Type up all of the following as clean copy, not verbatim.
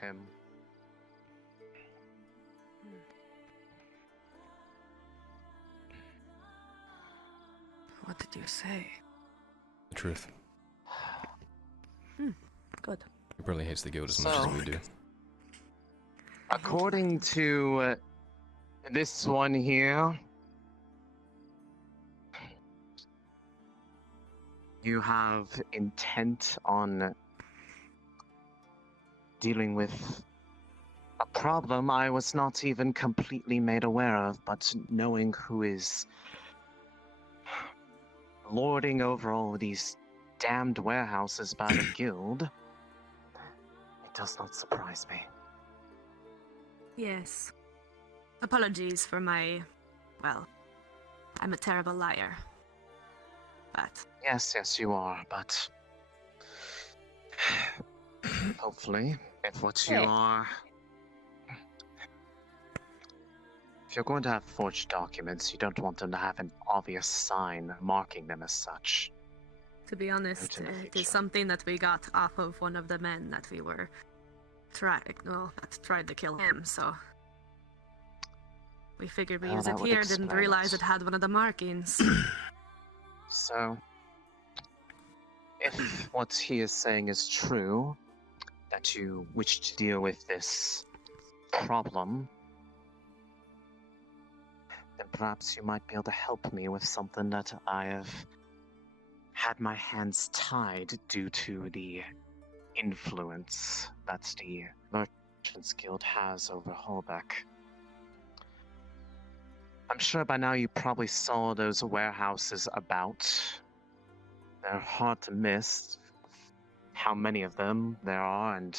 him. What did you say? The truth. Good. He probably hates the guild as much as we do. According to this one here, you have intent on dealing with a problem I was not even completely made aware of, but knowing who is lording over all these damned warehouses by the guild, it does not surprise me. Yes. Apologies for my... well, I'm a terrible liar. But... Yes, you are, but hopefully, if what you are... If you're going to have forged documents, you don't want them to have an obvious sign marking them as such. to be honest, it is something that we got off of one of the men that we were that tried to kill him, so... We figured we use it here, didn't realize it had one of the markings. So, if what he is saying is true, that you wish to deal with this problem, then perhaps you might be able to help me with something that I have had my hands tied due to the influence that the Merchants Guild has over Holbeck. I'm sure by now you probably saw those warehouses about. They're hard to miss, how many of them there are, and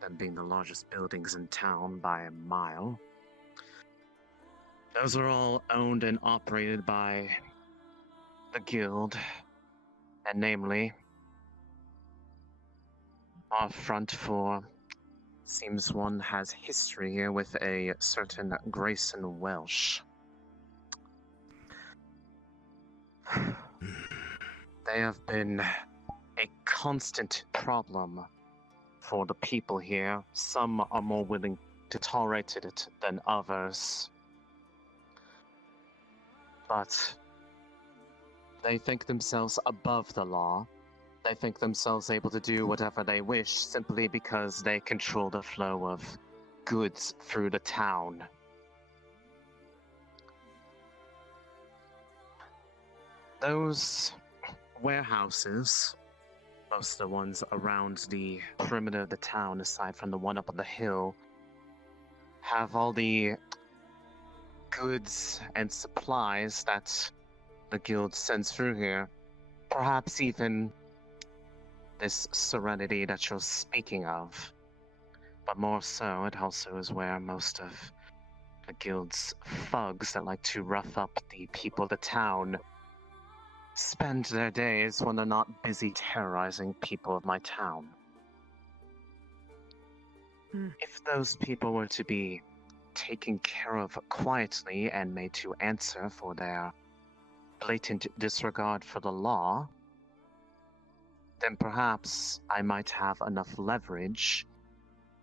them being the largest buildings in town by a mile. Those are all owned and operated by the guild, and namely, our front four seems one has history here with a certain Grayson Welsh. They have been a constant problem for the people here. Some are more willing to tolerate it than others. But they think themselves above the law. They think themselves able to do whatever they wish simply because they control the flow of goods through the town. Those warehouses, most of the ones around the perimeter of the town, aside from the one up on the hill, have all the goods and supplies that the guild sends through here. Perhaps even this serenity that you're speaking of. But more so, it also is where most of the guild's thugs that like to rough up the people of the town spend their days when they're not busy terrorizing people of my town. If those people were to be taken care of quietly and made to answer for their blatant disregard for the law, then perhaps I might have enough leverage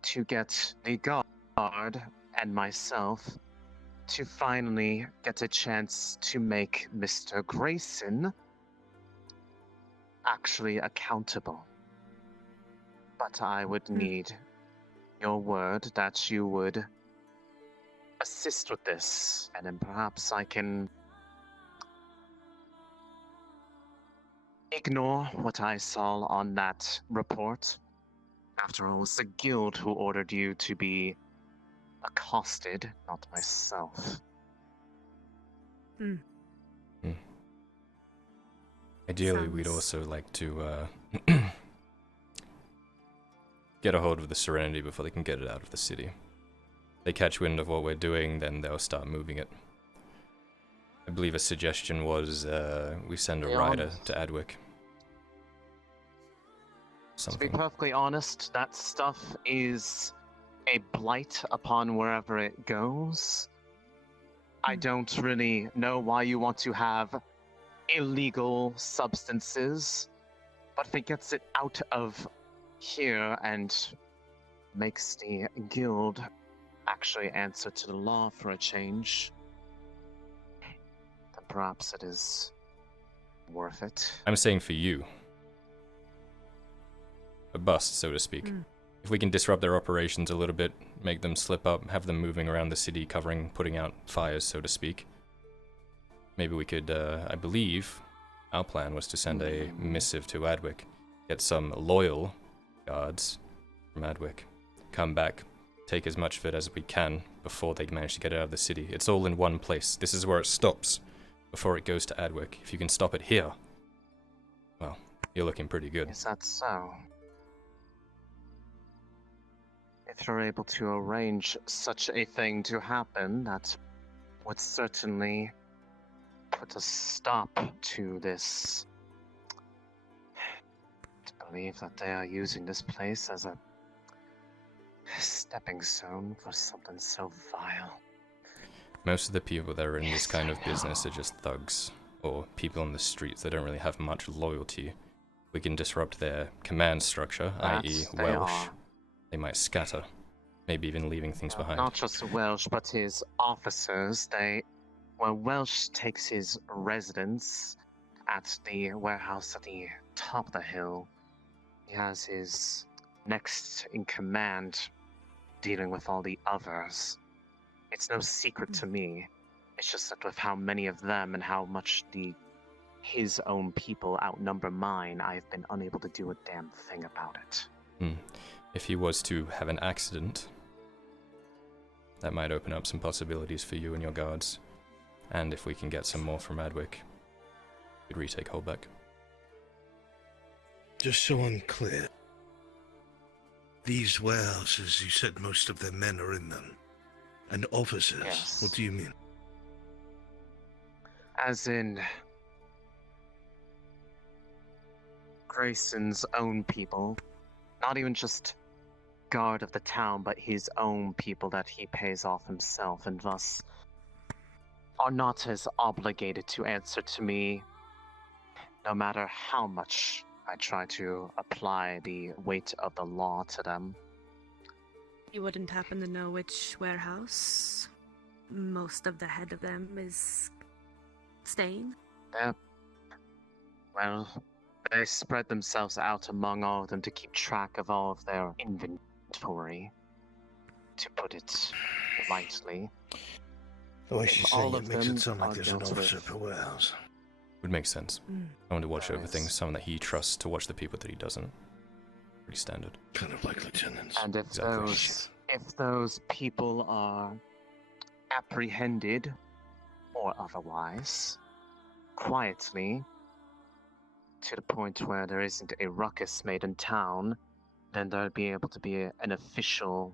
to get the guard and myself to finally get a chance to make Mr. Grayson actually accountable. But I would need your word that you would assist with this, and then perhaps I can ignore what I saw on that report. After all, it was the guild who ordered you to be accosted, not myself. Ideally, we'd also like to get a hold of the Serenity before they can get it out of the city. If they catch wind of what we're doing, then they'll start moving it. I believe a suggestion was we send a rider to Adwick. Something. To be perfectly honest, that stuff is a blight upon wherever it goes. I don't really know why you want to have illegal substances, but if it gets it out of here and makes the guild actually answer to the law for a change, then perhaps it is worth it. I'm saying for you. A bust, so to speak. If we can disrupt their operations a little bit, make them slip up, have them moving around the city, putting out fires, so to speak. Maybe we could, I believe, our plan was to send a missive to Adwick, get some loyal guards from Adwick, come back, take as much of it as we can before they manage to get it out of the city. It's all in one place. This is where it stops before it goes to Adwick. If you can stop it here, well, you're looking pretty good. Is that so? If you're able to arrange such a thing to happen, that would certainly put a stop to this. To believe that they are using this place as a stepping stone for something so vile. Most of the people that are in this kind of business are just thugs, or people on the streets that don't really have much loyalty. We can disrupt their command structure, i.e. Welsh. They might scatter, maybe even leaving things behind. Not just Welsh, but his officers. Welsh takes his residence at the warehouse at the top of the hill. He has his next in command dealing with all the others. It's no secret to me. It's just that with how many of them and how much his own people outnumber mine, I've been unable to do a damn thing about it. If he was to have an accident, that might open up some possibilities for you and your guards. And if we can get some more from Adwick, we'd retake Holbeck. Just so I'm clear, these warehouses, you said most of their men are in them. And officers, yes. What do you mean? As in Grayson's own people, not even just guard of the town, but his own people that he pays off himself, and thus are not as obligated to answer to me, no matter how much I try to apply the weight of the law to them. You wouldn't happen to know which warehouse most of the head of them is staying? Well, they spread themselves out among all of them to keep track of all of their inventory, to put it lightly. The way she's saying All it of makes them it sound like are there's an dealt officer with. per warehouse. Would make sense. I want to watch over Yes. things, someone that he trusts to watch the people that he doesn't. Pretty standard. Kind of like lieutenants. And if Exactly. those people are apprehended or otherwise, quietly, to the point where there isn't a ruckus made in town, then there'll be able to be an official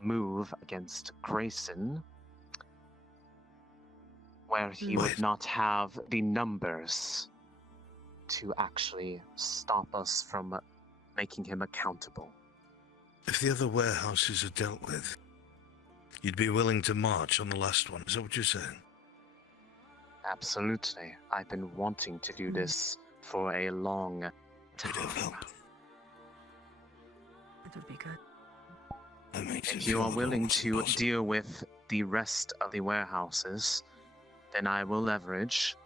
move against Grayson, where he would not have the numbers to actually stop us from making him accountable. If the other warehouses are dealt with, you'd be willing to march on the last one. Is that what you're saying? Absolutely. I've been wanting to do this for a long Would have time. help. That would be good. That makes it If you are feel willing almost to impossible. deal with the rest of the warehouses, then I will leverage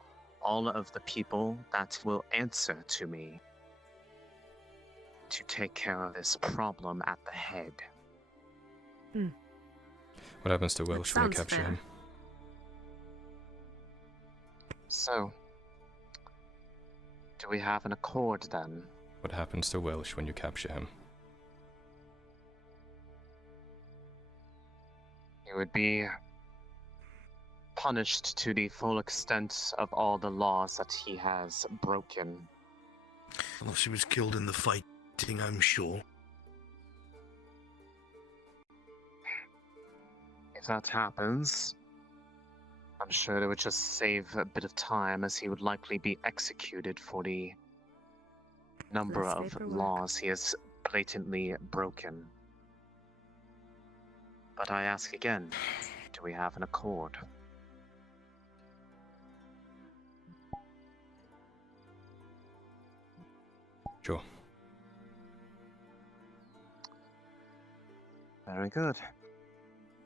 all of the people that will answer to me to take care of this problem at the head. What happens to Welsh when you sounds capture fair. him? So, do we have an accord then? What happens to Welsh when you capture him? He would be punished to the full extent of all the laws that he has broken. Unless he was killed in the fighting, I'm sure. If that happens, I'm sure it would just save a bit of time, as he would likely be executed for the number Less of paperwork. laws he has blatantly broken. But I ask again, do we have an accord? Sure. Very good.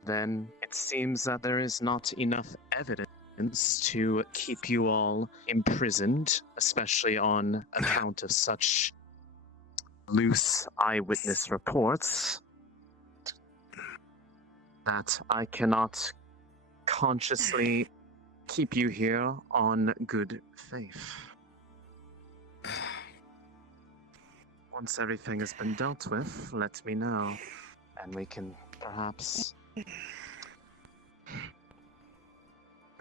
Then it seems that there is not enough evidence to keep you all imprisoned, especially on account of such loose eyewitness reports, that I cannot consciously keep you here on good faith. Once everything has been dealt with, let me know, and we can perhaps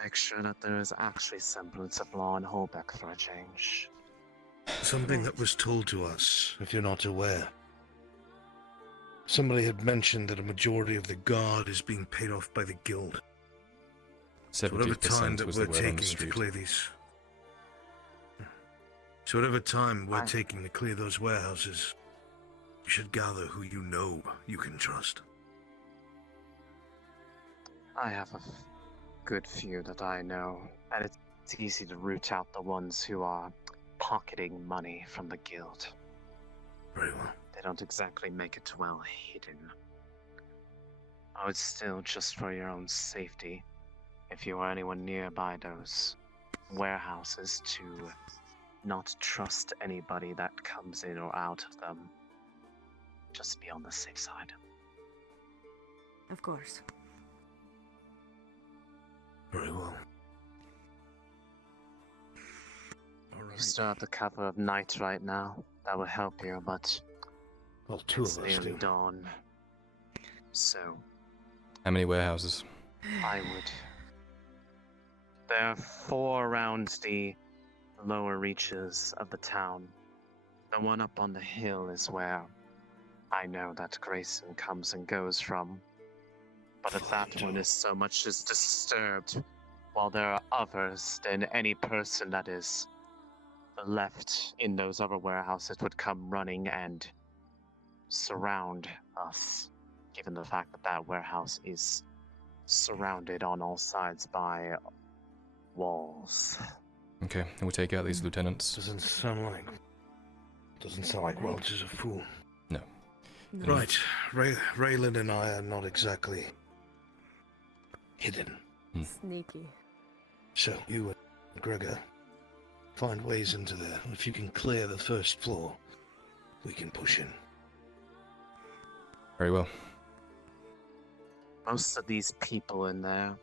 make sure that there is actually semblance of law in Holbeck for a change. Something that was told to us, if you're not aware. Somebody had mentioned that a majority of the guard is being paid off by the guild. So whatever time 70% that was we're the word on taking the to street. clear these... So whatever time we're taking to clear those warehouses, you should gather who you know you can trust. I have a good few that I know, and it's easy to root out the ones who are pocketing money from the guild. Very well. They don't exactly make it well hidden. I would still, just for your own safety, if you are anyone nearby those warehouses, to not trust anybody that comes in or out of them. Just be on the safe side. Of course. Very well. You still have the cover of night right now. That will help you, but Well, two it's of us nearly do. dawn. So, How many warehouses? I would... There are 4 around the lower reaches of the town. The one up on the hill is where I know that Grayson comes and goes from. But if that one is so much as disturbed, while there are others, then any person that is left in those other warehouses would come running and surround us, given the fact that that warehouse is surrounded on all sides by walls. Okay, and we take out these lieutenants. Doesn't sound like Welch is a fool. No. No. Right, Raylan and I are not exactly hidden. Sneaky. So you and Gregor find ways into there. If you can clear the first floor, we can push in. Very well. Most of these people in there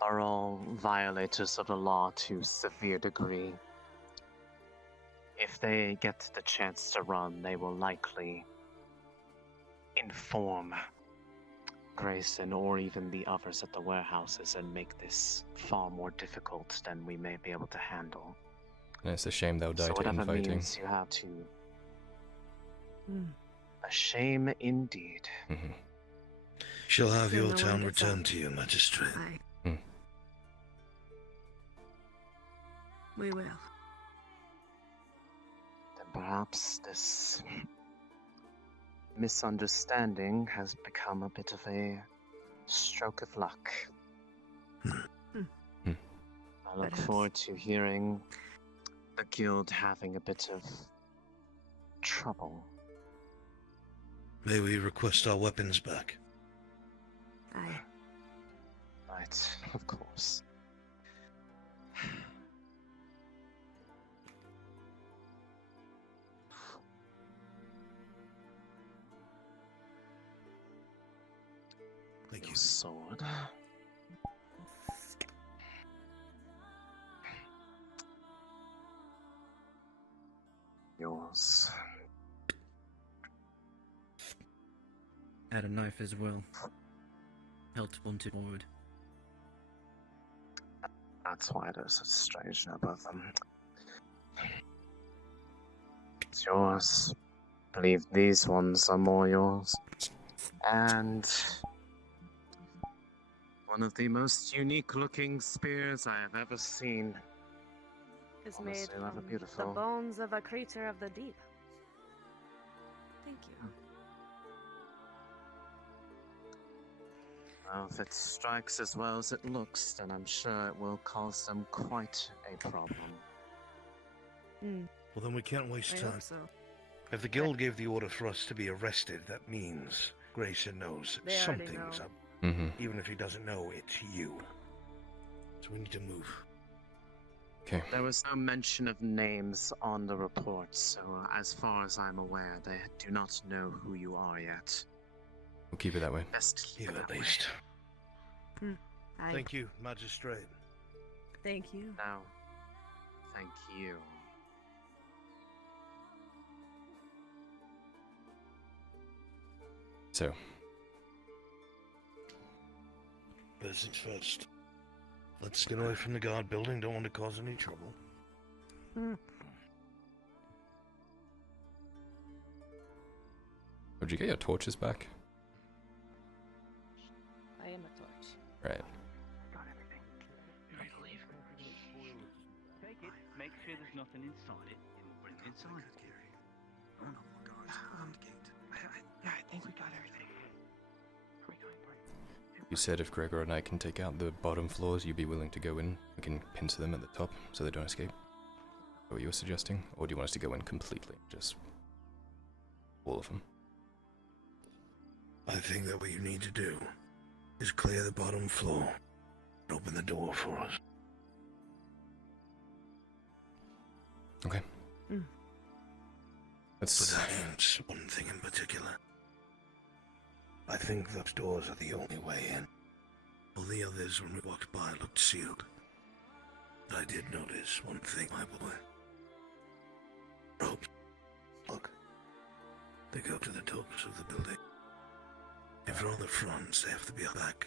are all violators of the law to a severe degree. If they get the chance to run, they will likely inform Grayson or even the others at the warehouses and make this far more difficult than we may be able to handle. And it's a shame they'll die So to whatever infighting. means you have to... Mm. A shame indeed. Mhm. Shall have So your no one town gets returned out. to you, magistrate. Aye. We will. Then perhaps this misunderstanding has become a bit of a stroke of luck. I look Perhaps. forward to hearing the guild having a bit of trouble. May we request our weapons back? Aye. Right, of course. Thank you. Sword. Yours. Had a knife as well. Hilt pointed forward. That's why there's a strange number of them. It's yours. I believe these ones are more yours. And one of the most unique looking spears I have ever seen. Is Honestly, made rather from beautiful. the bones of a creature of the deep. Thank you. Well, if it strikes as well as it looks, then I'm sure it will cause them quite a problem. Well, then we can't waste I time. hope so. If the guild gave the order for us to be arrested, that means Grayson knows They already something's know. up. Mm-hmm. Even if he doesn't know, it's you. So we need to move. Okay. There was no mention of names on the report, so as far as I'm aware, they do not know who you are yet. We'll keep it that way. Best keep You it at that way. least. Thank You, magistrate. you. Now, thank you. So, First things first. Let's get away from the guard building. Don't want to cause any trouble. would you get your torches back? I am a torch. Right. Got everything. You ready to leave? Take it, make sure there's nothing inside it, and we'll bring it inside. Oh no, God. Yeah, I think we got everything. Are we going, You said if Gregor and I can take out the bottom floors, you'd be willing to go in. We can pincer them at the top so they don't escape. Is that what you were suggesting? Or do you want us to go in completely? Just all of them? I think that what you need to do is clear the bottom floor and open the door for us. Okay. Mm. But Let's... that means one thing in particular. I think those doors are the only way in. All the others, when we walked by, looked sealed. But I did notice one thing, my boy. Ropes. Look. They go to the tops of the building. If they're on the fronts, they have to be on the back.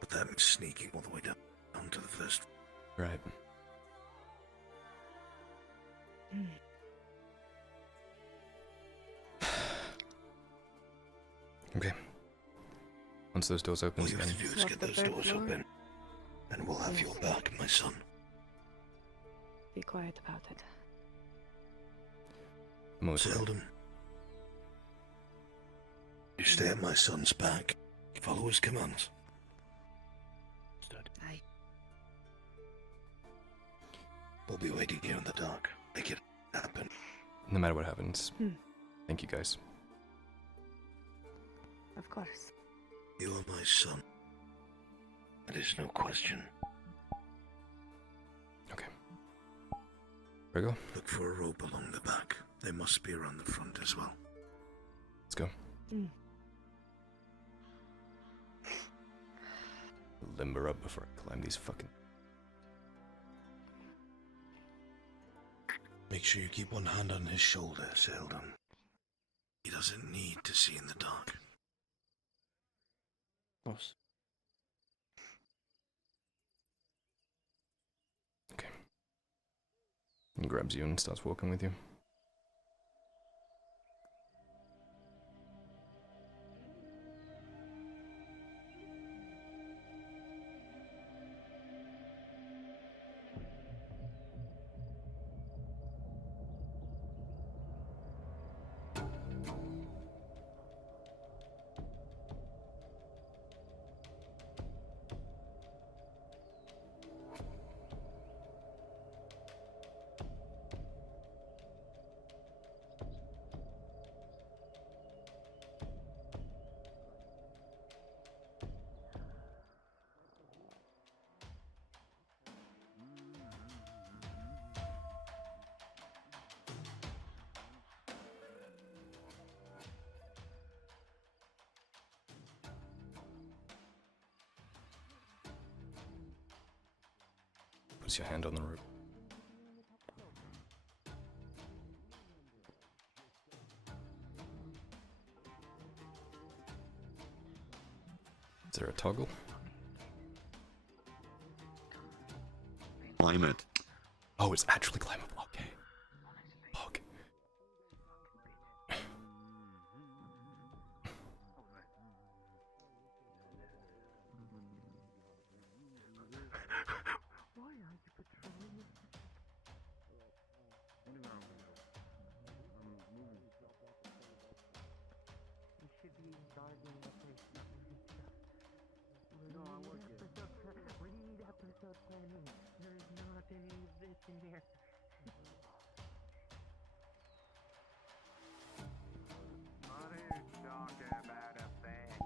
But that means sneaking all the way down to the first. Right. Okay. Once those doors open All you again, have to do is What's get the those third doors floor? open. And we'll have your back, my son. Be quiet about it. I'm always ready. Seldom. You stay at my son's back. Follow his commands. Aye. We'll be waiting here in the dark. Make it happen. No matter what happens. Hmm. Thank you guys. Of course. You are my son. There is no question. Okay. Gregor, Look for a rope along the back. They must be around the front as well. let's go. Mm. Limber up before I climb these fucking... Make sure you keep one hand on his shoulder, Seldom. He doesn't need to see in the dark. Boss. Okay. He grabs you and starts walking with you. Puts your hand on the rope. Is there a toggle? Climb it. Oh, it's actually climbable. Okay. Fuck. What are you talking about up there?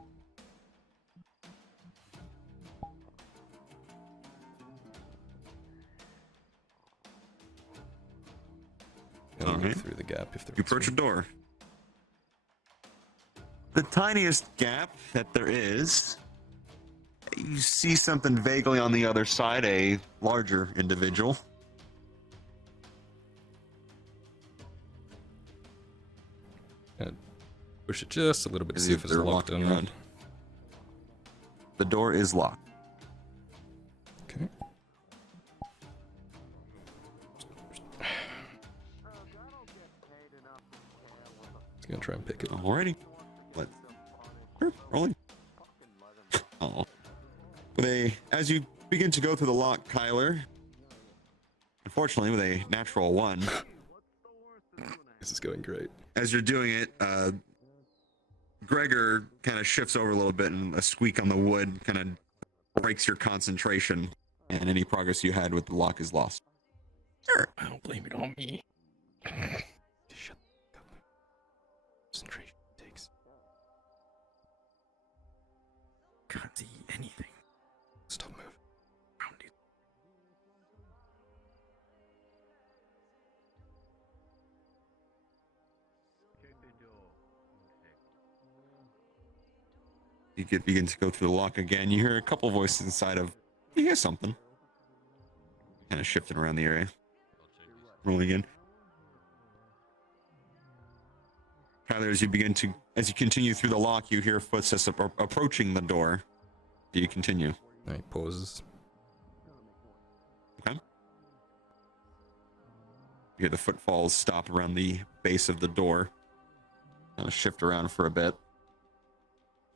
And look Alright. through the gap if there You is approach a one. door. The tiniest gap that there is, you see something vaguely on the other side, a larger individual. Push it just a little bit to As see if if it's they're locked or walking not. around. The door is locked. Okay. Just gonna try and pick it. Alrighty. Let's. Sure, rolling. Oh. As you begin to go through the lock, Kyler, unfortunately with a natural 1, This is going great. as you're doing it, Gregor kind of shifts over a little bit, and a squeak on the wood kind of breaks your concentration, and any progress you had with the lock is lost. Sure. I don't blame it on me. Shut up. Concentration takes. Can't see anything Stop moving. around you. You begin to go through the lock again. You hear a couple voices inside of. You hear something. Kind of shifting around the area. Rolling in. Tyler, as you continue through the lock, you hear footsteps approaching the door. Do you continue? Alright, pauses. Okay. You hear the footfalls stop around the base of the door. Kind of shift around for a bit.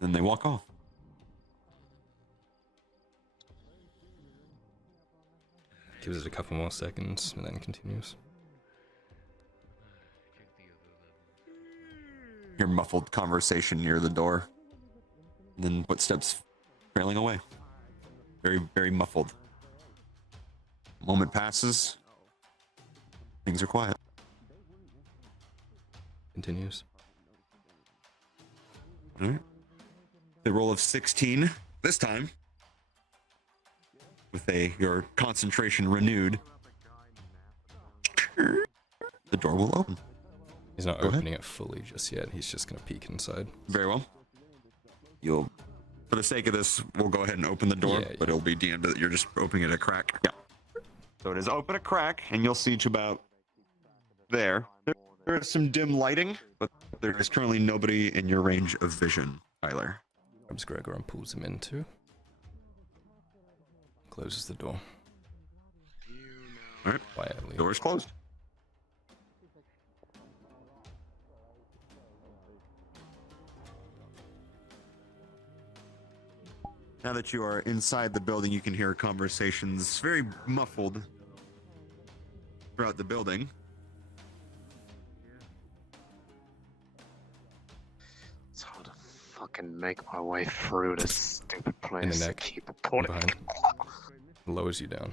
Then they walk off. Gives it a couple more seconds and then continues. Hear muffled conversation near the door. And then footsteps trailing away. Very, very muffled. Moment passes. Things are quiet. Continues. All right. The roll of 16 this time. With your concentration renewed. The door will open. He's not Go ahead. opening it fully just yet. He's just gonna peek inside. Very well. For the sake of this, we'll go ahead and open the door, Yeah, but it'll be DM'd that you're just opening it a crack. Yeah. So it is open a crack, and you'll see to about there. There is some dim lighting, but there is currently nobody in your range of vision, Tyler. Grabs Gregor and pulls him into. Closes the door. All right. Quietly. Door is closed. Now that you are inside the building, you can hear conversations very muffled throughout the building. It's hard to fucking make my way through this stupid place. neck. Keep pulling. Behind. Lowers you down.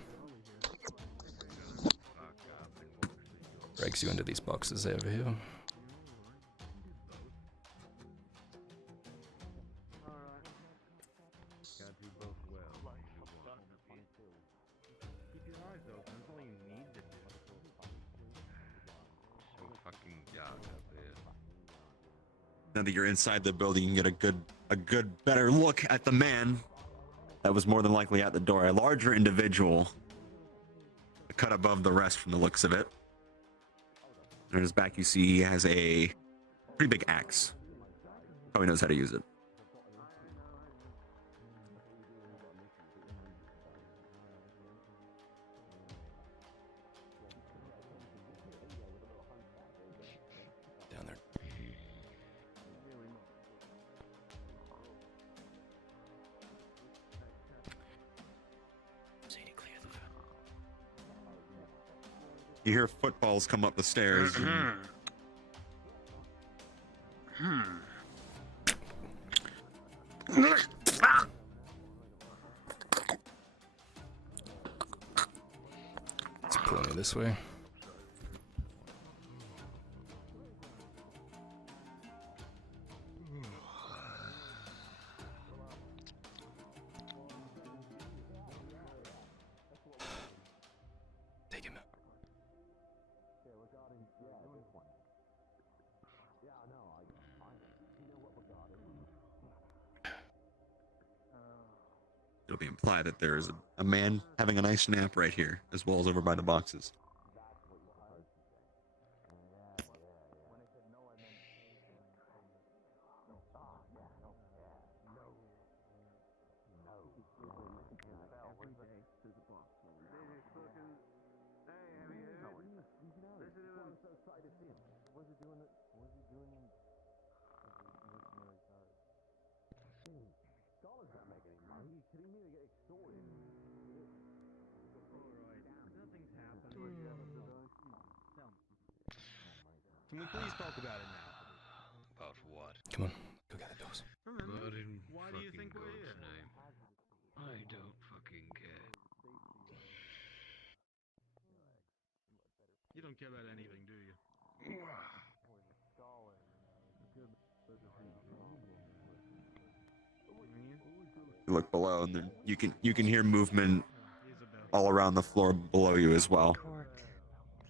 Drags you into these boxes over here. Now that you're inside the building, you can get a good, better look at the man that was more than likely at the door. A larger individual, cut above the rest from the looks of it. And on his back, you see he has a pretty big axe. Probably knows how to use it. Down there. You hear footfalls come up the stairs. And It's pulling you this way. Take him out. It'll be implied that there is a man having a nice nap right here, as well as over by the boxes. Can we please talk about it now? About what? Come on, go get the doors. Why do you think we're here? I don't fucking care. You don't care about anything, do you? You look below, and then you can hear movement all around the floor below you as well.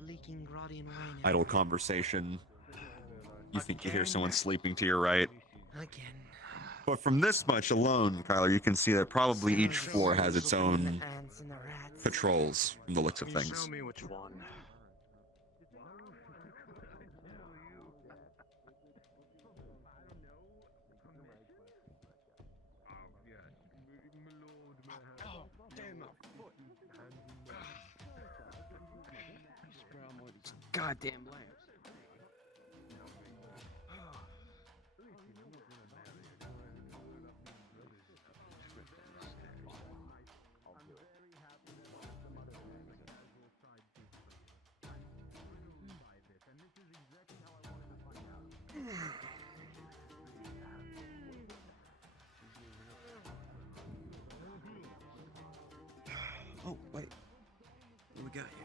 Leaking Grodian wine. Idle conversation. You think you hear someone sleeping to your right. Again. But from this much alone, Kyler, you can see that probably each floor has its own patrols from the looks of things. Show me which one. Oh, damn my foot. Goddamn lamps. Oh, wait. What we got here?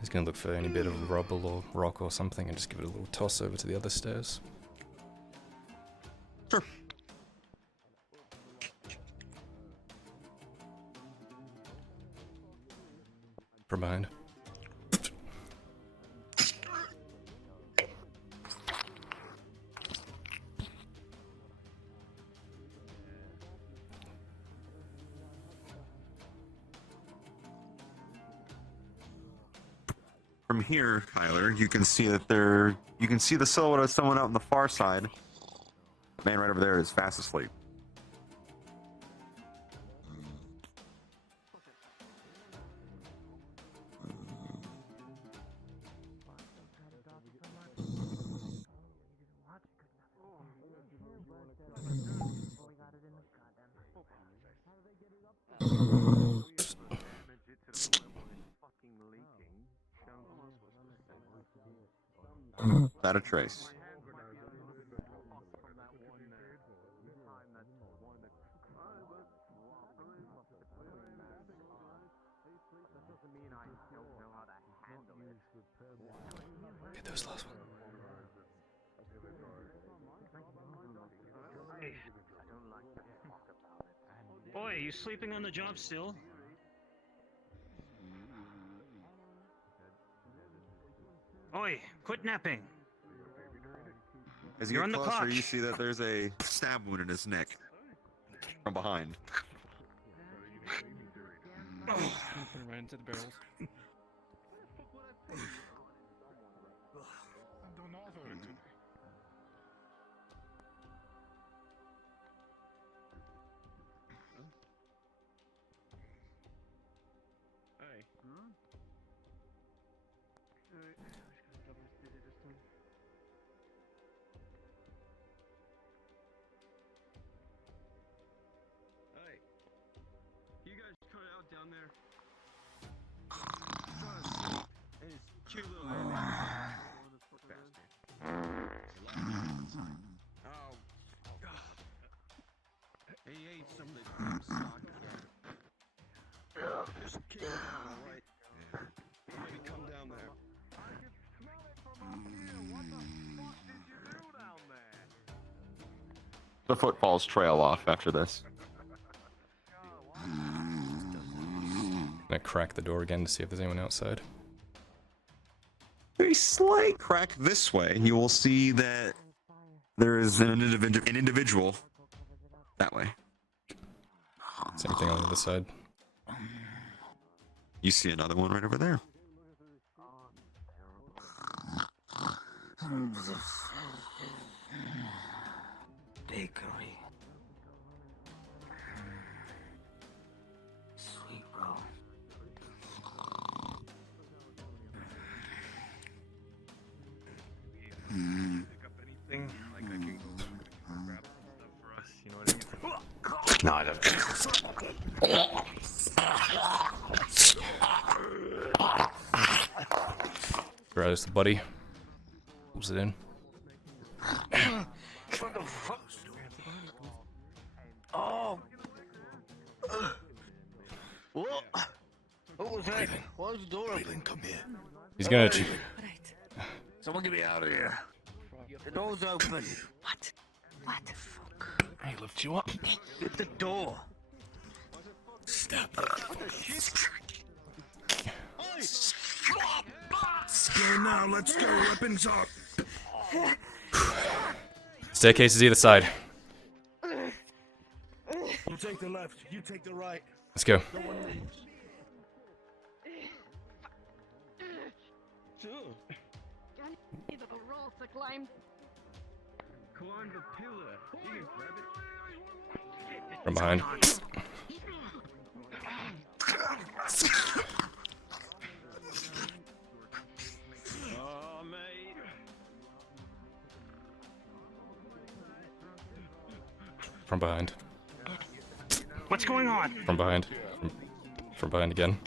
He's gonna look for any bit of rubble or rock or something and just give it a little toss over to the other stairs. Sure. From behind. From here, Kyler, you can see that you can see the silhouette of someone out on the far side. The man right over there is fast asleep. Not a trace. Get those last one. Boy, are you sleeping on the job still? Oi, quit napping. As you You're get on the closer, clock. you see that there's a stab wound in his neck from behind. Put him right into the barrels. Hey. Hey. You guys cut it out down there. Cute little he ate some of the stock. Just keep it down, alright? Maybe come down there. I can smell it from up here. What the fuck did you do down there? The footfalls trail off after this. Gonna crack the door again to see if there's anyone outside. Very slight crack this way. You will see that there is an individual that way. Same thing on the other side. You see another one right over there. Bakery. Sweet roll. Pick up anything? Like I can go grab some stuff for us, you know what I mean? No, I don't. Grabs the buddy. Pulls it in. What the fuck? Oh! What? What was that? Why was the door open? Come here. He's gonna. Someone get me out of here. The door's open. What? What the fuck? I lift you up. Get the door. Stop. What the shit? Go now, let's go. Weapons up. Staircase is either side. You take the left, you take the right. Let's go. No one leaves. Either roll to climb. Climb the pillar. You can grab it. From behind. Oh, mate. From behind. What's going on? From behind. From behind again.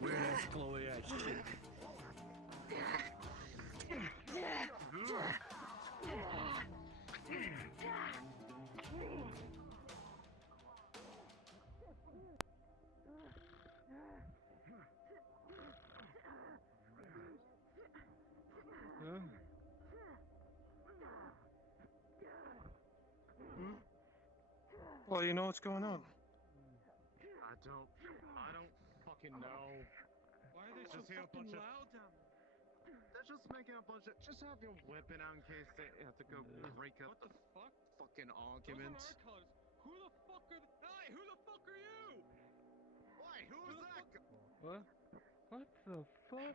Where's Chloe at? Shit. Well, you know what's going on. I don't fucking know. Why are they so fucking loud down there? They're just making a bunch of. Just have your weapon out in case they have to go break up What the fuck? fucking argument. Those are our colors. Who the fuck are Hey, who the fuck are you? Why? Who was that? What? What the fuck?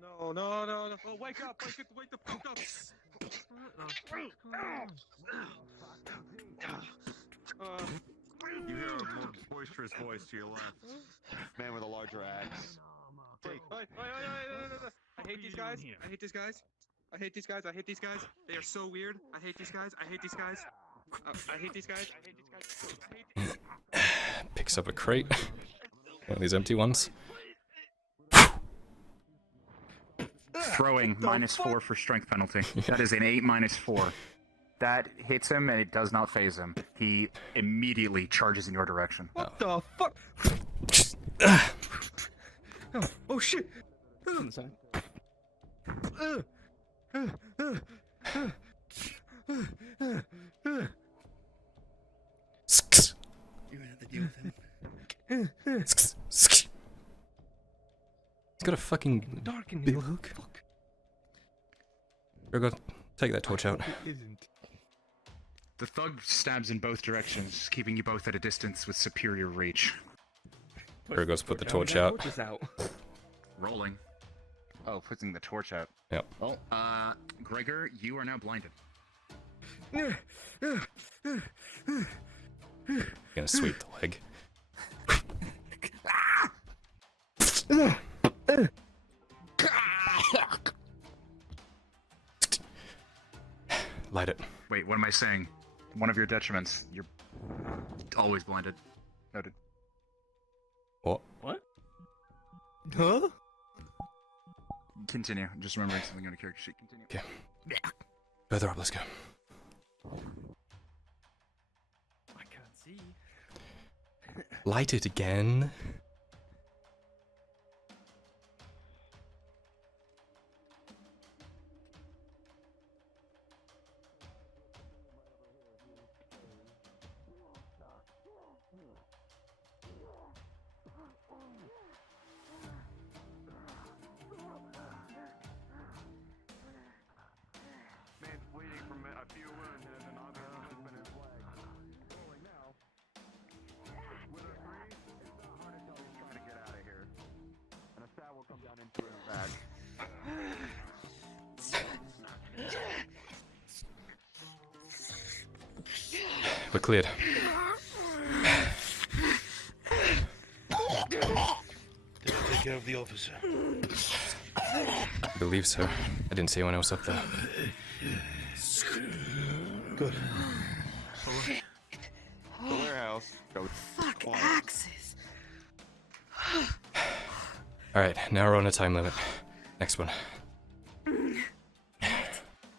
Oh, no, no, no, no. Oh, wake up, wake the fuck up. What the fuck's going on? You hear a more boisterous voice to your left. Man with a larger axe. Wait, no. I hate these guys. I hate these guys. I hate these guys. I hate these guys. They are so weird. I hate these guys. I hate these guys. I hate these guys. I hate these guys. Picks up a crate. One of these empty ones. Throwing -4 for strength penalty. That is an 8 -4. That hits him and it does not phase him. He immediately charges in your direction. What the fuck? Oh shit! Inside. You're gonna have to deal with him. He's got a fucking Dark in bill here. hook. Go take that torch out. The thug stabs in both directions, keeping you both at a distance with superior reach. Virgo's put the torch out. Torch is out. Rolling. Oh, putting the torch out. Yep. Oh, Gregor, you are now blinded. Gonna sweep the leg. Light it. Wait, what am I saying? one of your detriments. You're always blinded. Noted. What? What? Huh? Continue. I'm just remembering something on a character sheet. Continue. Okay. Further up, let's go. I can't see. Light it again. Man's bleeding from a few wounds and an obvious movement in his leg. Rolling now. With a 3, it's not hard to tell he's trying to get out of here. And a stab will come down into his back. We're cleared. Did I take care of the officer? I believe so. I didn't see anyone else up there. Good. The warehouse. Go. Fuck axes. Alright, now we're on a time limit. Next one. Do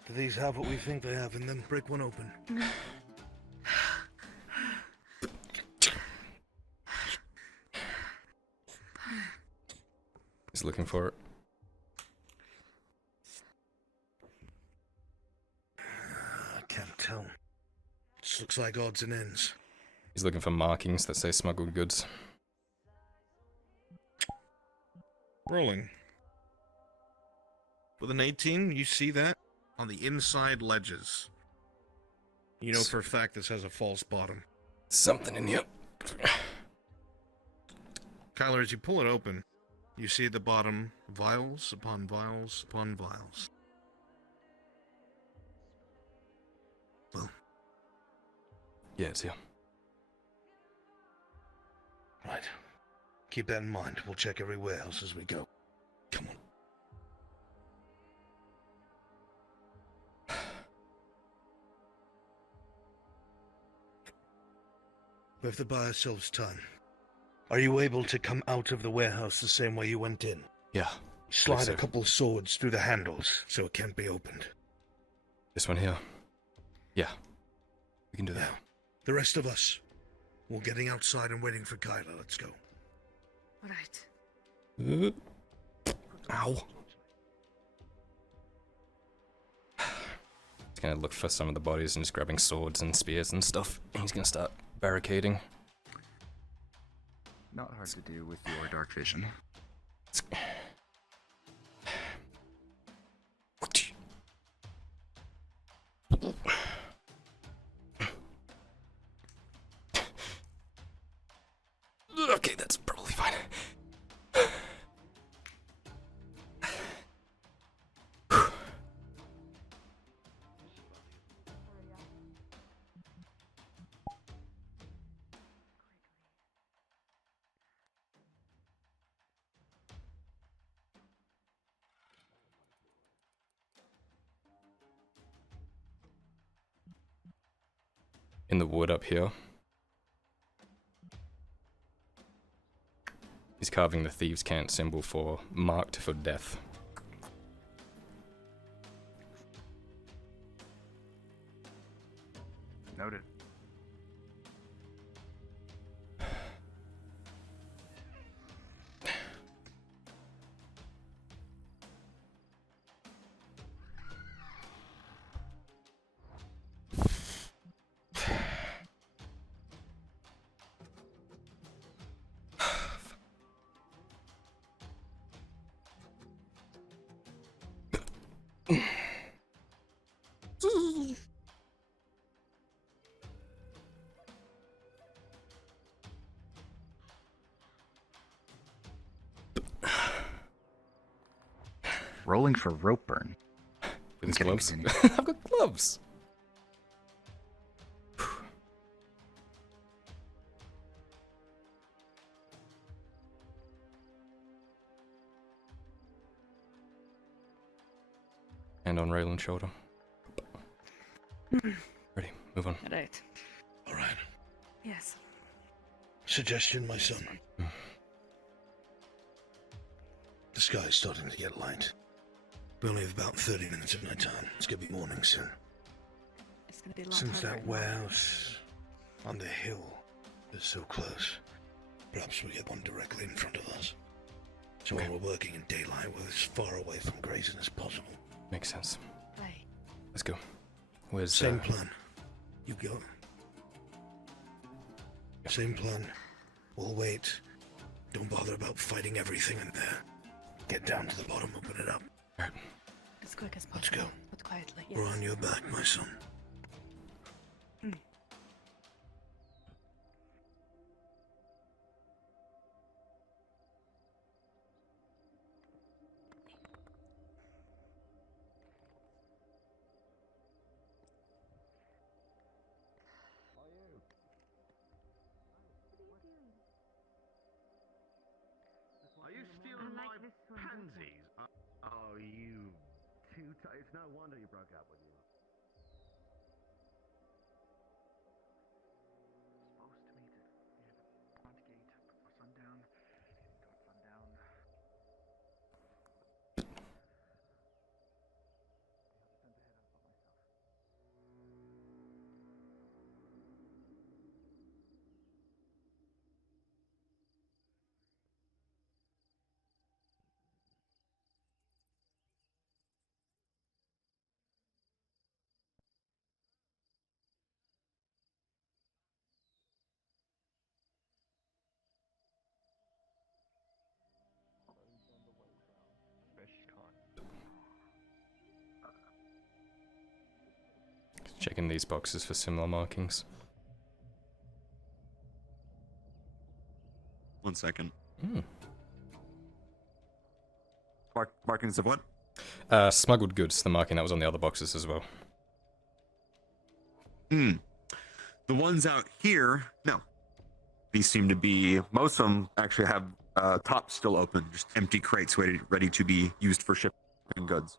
these have what we think they have in them? Break one open. He's looking for it. I can't tell. This looks like odds and ends. He's looking for markings that say smuggled goods. Rolling. With an 18, you see that? On the inside ledges. You know for a fact this has a false bottom. Something in here. Kyler, as you pull it open, you see at the bottom vials upon vials upon vials. Well. Yeah, it's here. Right. Keep that in mind. We'll check every warehouse as we go. Come on. We have to buy ourselves time. Are you able to come out of the warehouse the same way you went in? Yeah. Slide a couple of swords through the handles so it can't be opened. This one here. Yeah. We can do that. Now, the rest of us, we're getting outside and waiting for Kyler. Let's go. Right. Ow. He's gonna look for some of the bodies and just grabbing swords and spears and stuff. He's gonna start barricading. Not hard to do with your dark vision. Okay, that's probably fine. In the wood up here. He's carving the thieves' cant symbol for marked for death. Noted. Rolling for rope burn. With his Kidding, gloves? continue. I've got gloves! Hand on Raylan's shoulder. Ready. Move on. Right. All right. Yes. Suggestion, my son. The sky's starting to get light. We only have about 30 minutes of night time. It's gonna be morning soon. It's gonna be a lot Since harder. that warehouse on the hill is so close, perhaps we get one directly in front of us. So while we're working in daylight, we're as far away from grazing as possible. Makes sense. Right. Let's go. Where's Same plan. You go. Same plan. We'll wait. Don't bother about fighting everything in there. Get down to the bottom, open it up. As quick as Let's possible. go. But quietly. We're Yes. on your back, my son. Are you stealing my pansies? Oh, you two-tight. It's no wonder you broke up with you. Supposed to meet near the front gate before sundown. Got sundown. Checking these boxes for similar markings. 1 second. Hmm. Markings of what? Smuggled goods, the marking that was on the other boxes as well. The ones out here, no. These seem to be, most of them actually have tops still open, just empty crates ready to be used for shipping goods.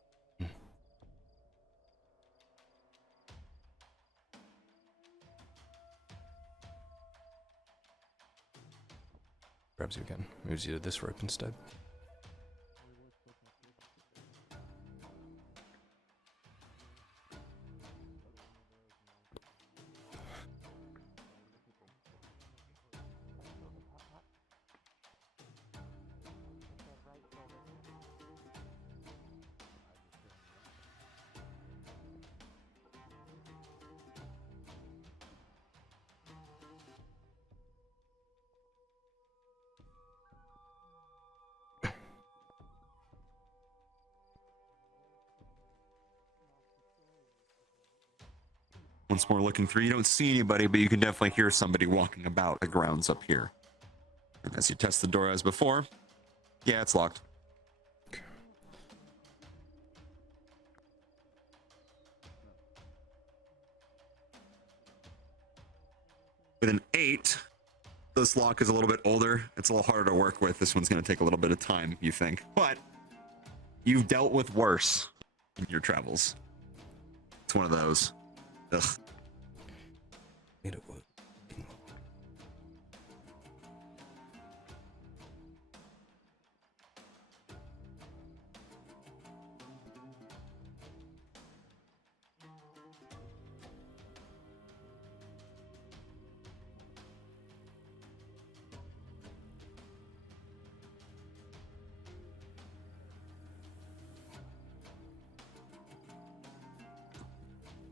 Grabs you again. Moves you to this rope instead. Once more looking through, you don't see anybody, but you can definitely hear somebody walking about the grounds up here. And as you test the door as before, yeah, it's locked. With an 8, this lock is a little bit older. It's a little harder to work with. This one's going to take a little bit of time, you think. But you've dealt with worse in your travels. It's one of those. Ugh.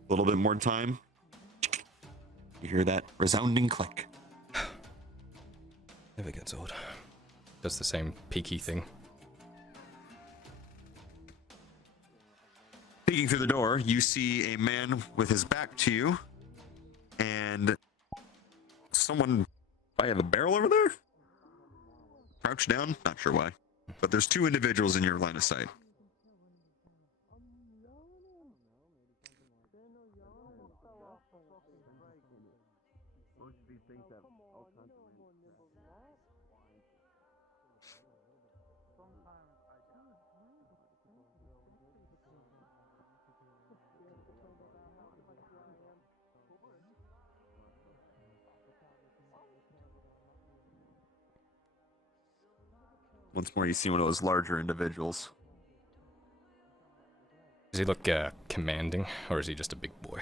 A little bit more time. You hear that resounding click. Never gets old. Does the same peaky thing. Peeking through the door, you see a man with his back to you, and someone by the barrel over there? Crouched down? Not sure why. But there's 2 individuals in your line of sight. Once more, you see one of those larger individuals. Does he look commanding, or is he just a big boy?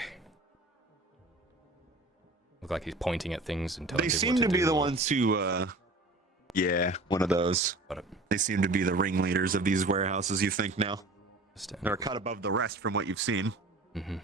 Look like he's pointing at things and telling They people seem what to be do, the or- ones who, yeah, one of those. They seem to be the ringleaders of these warehouses, you think now? They're cut above the rest from what you've seen. Mm-hmm.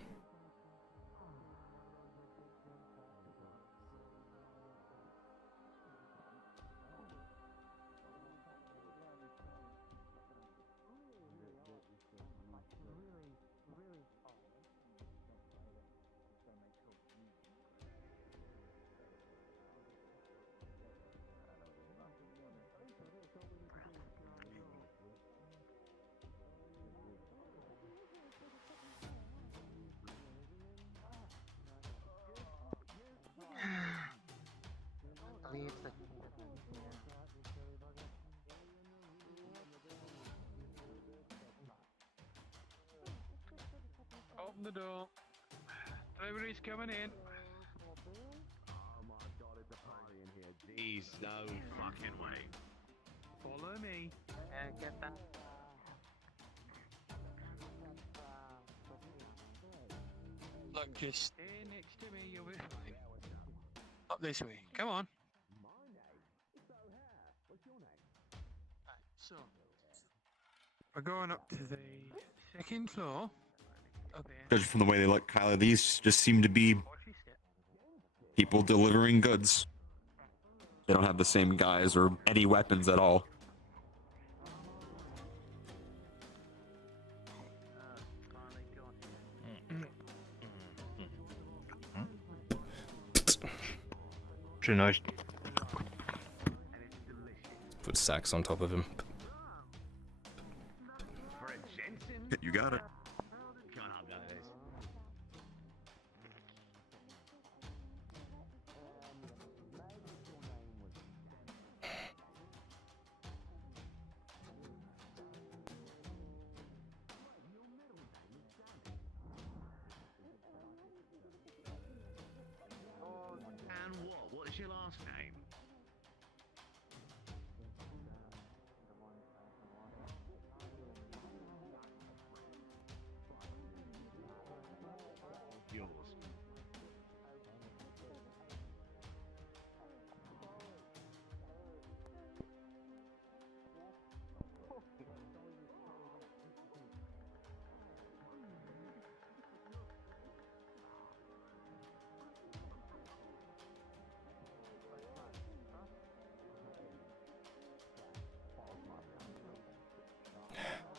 I believe that. Open the door. Delivery's coming in. Oh my god, it's a party in here. Jeez, no fucking way. Follow me. Get that. Look, just stay next to me. You'll be fine. Up this way. Come on. So, we're going up to the second floor. Okay. Judging from the way they look, Kyler, these just seem to be people delivering goods. They don't have the same guys or any weapons at all. Pretty nice. Put sacks on top of him. You got it. Come on, guys. And what? What's your last name? Yours.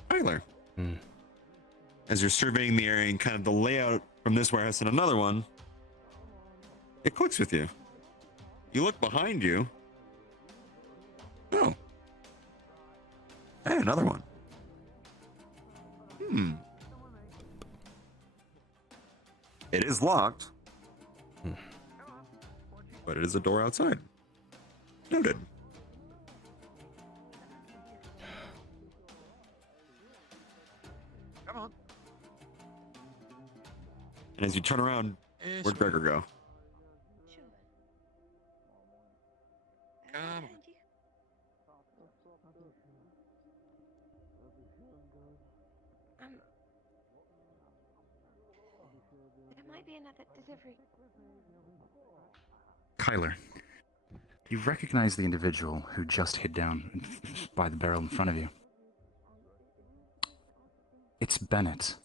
Tyler, as you're surveying the area and kind of the layout from this warehouse and another one, it clicks with you. You look behind you. Oh. Hey, another one. It is locked. But it is a door outside. Noted. Come on. And as you turn around, where'd Gregor go? Come on. There might be another delivery. Kyler, you recognize the individual who just hid down by the barrel in front of you. It's Bennett,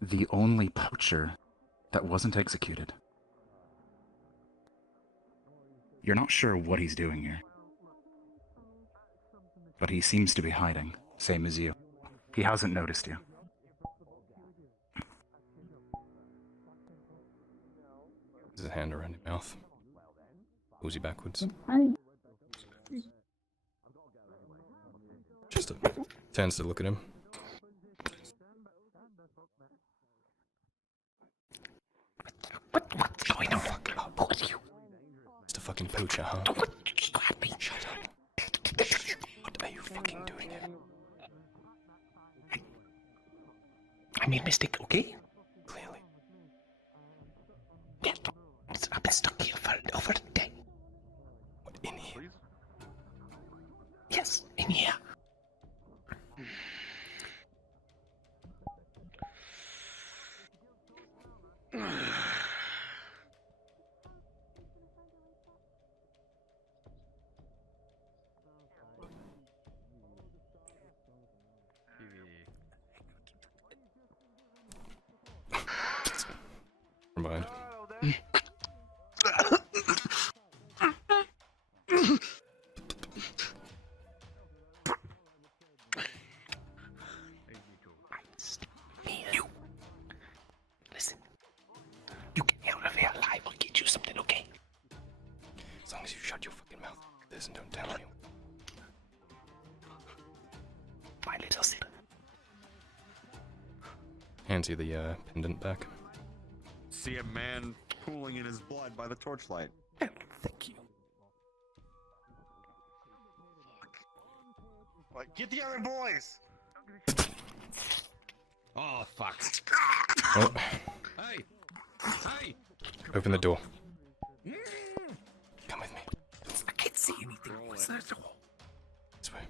the only poacher that wasn't executed. You're not sure what he's doing here, but he seems to be hiding, same as you. He hasn't noticed you. His hand around his mouth. Pulls you backwards. Just turns to look at him. What's going on? Who are you? It's a fucking poacher, huh? Don't grab me. Shut up. What are you fucking doing here? I made a mistake, okay? Clearly. Yeah, I've been stuck here for over a day. What, in here? Yes, From behind. You. Listen. You get out of here alive. I'll get you something, okay? As long as you shut your fucking mouth like this and don't tell anyone. My little sister. Hands you the pendant back. See a man pooling in his blood by the torchlight. Thank you. Like, get the other boys! Oh, fuck. Oh. Hey! Hey! Open the door. Come with me. I can't see anything. What's that door? This way.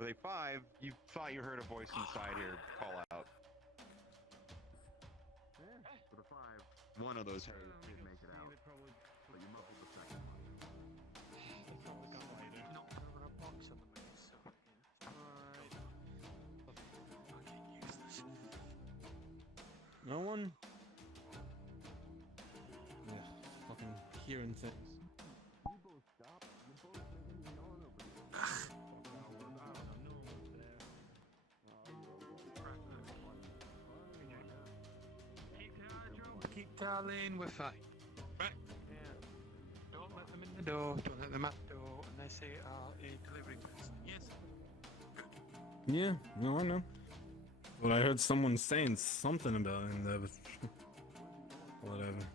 With a 5, you thought you heard a voice inside here call out. With a 5, one of those did make it out. But you muffled the second one. No one? Yeah, fucking hearing things. Keep tallying, we're fine. Right? Yeah. Don't let them in the door, don't let them out the door, unless they are a delivery person. Yes? Yeah, no, I know. But I heard someone saying something about him there, but whatever.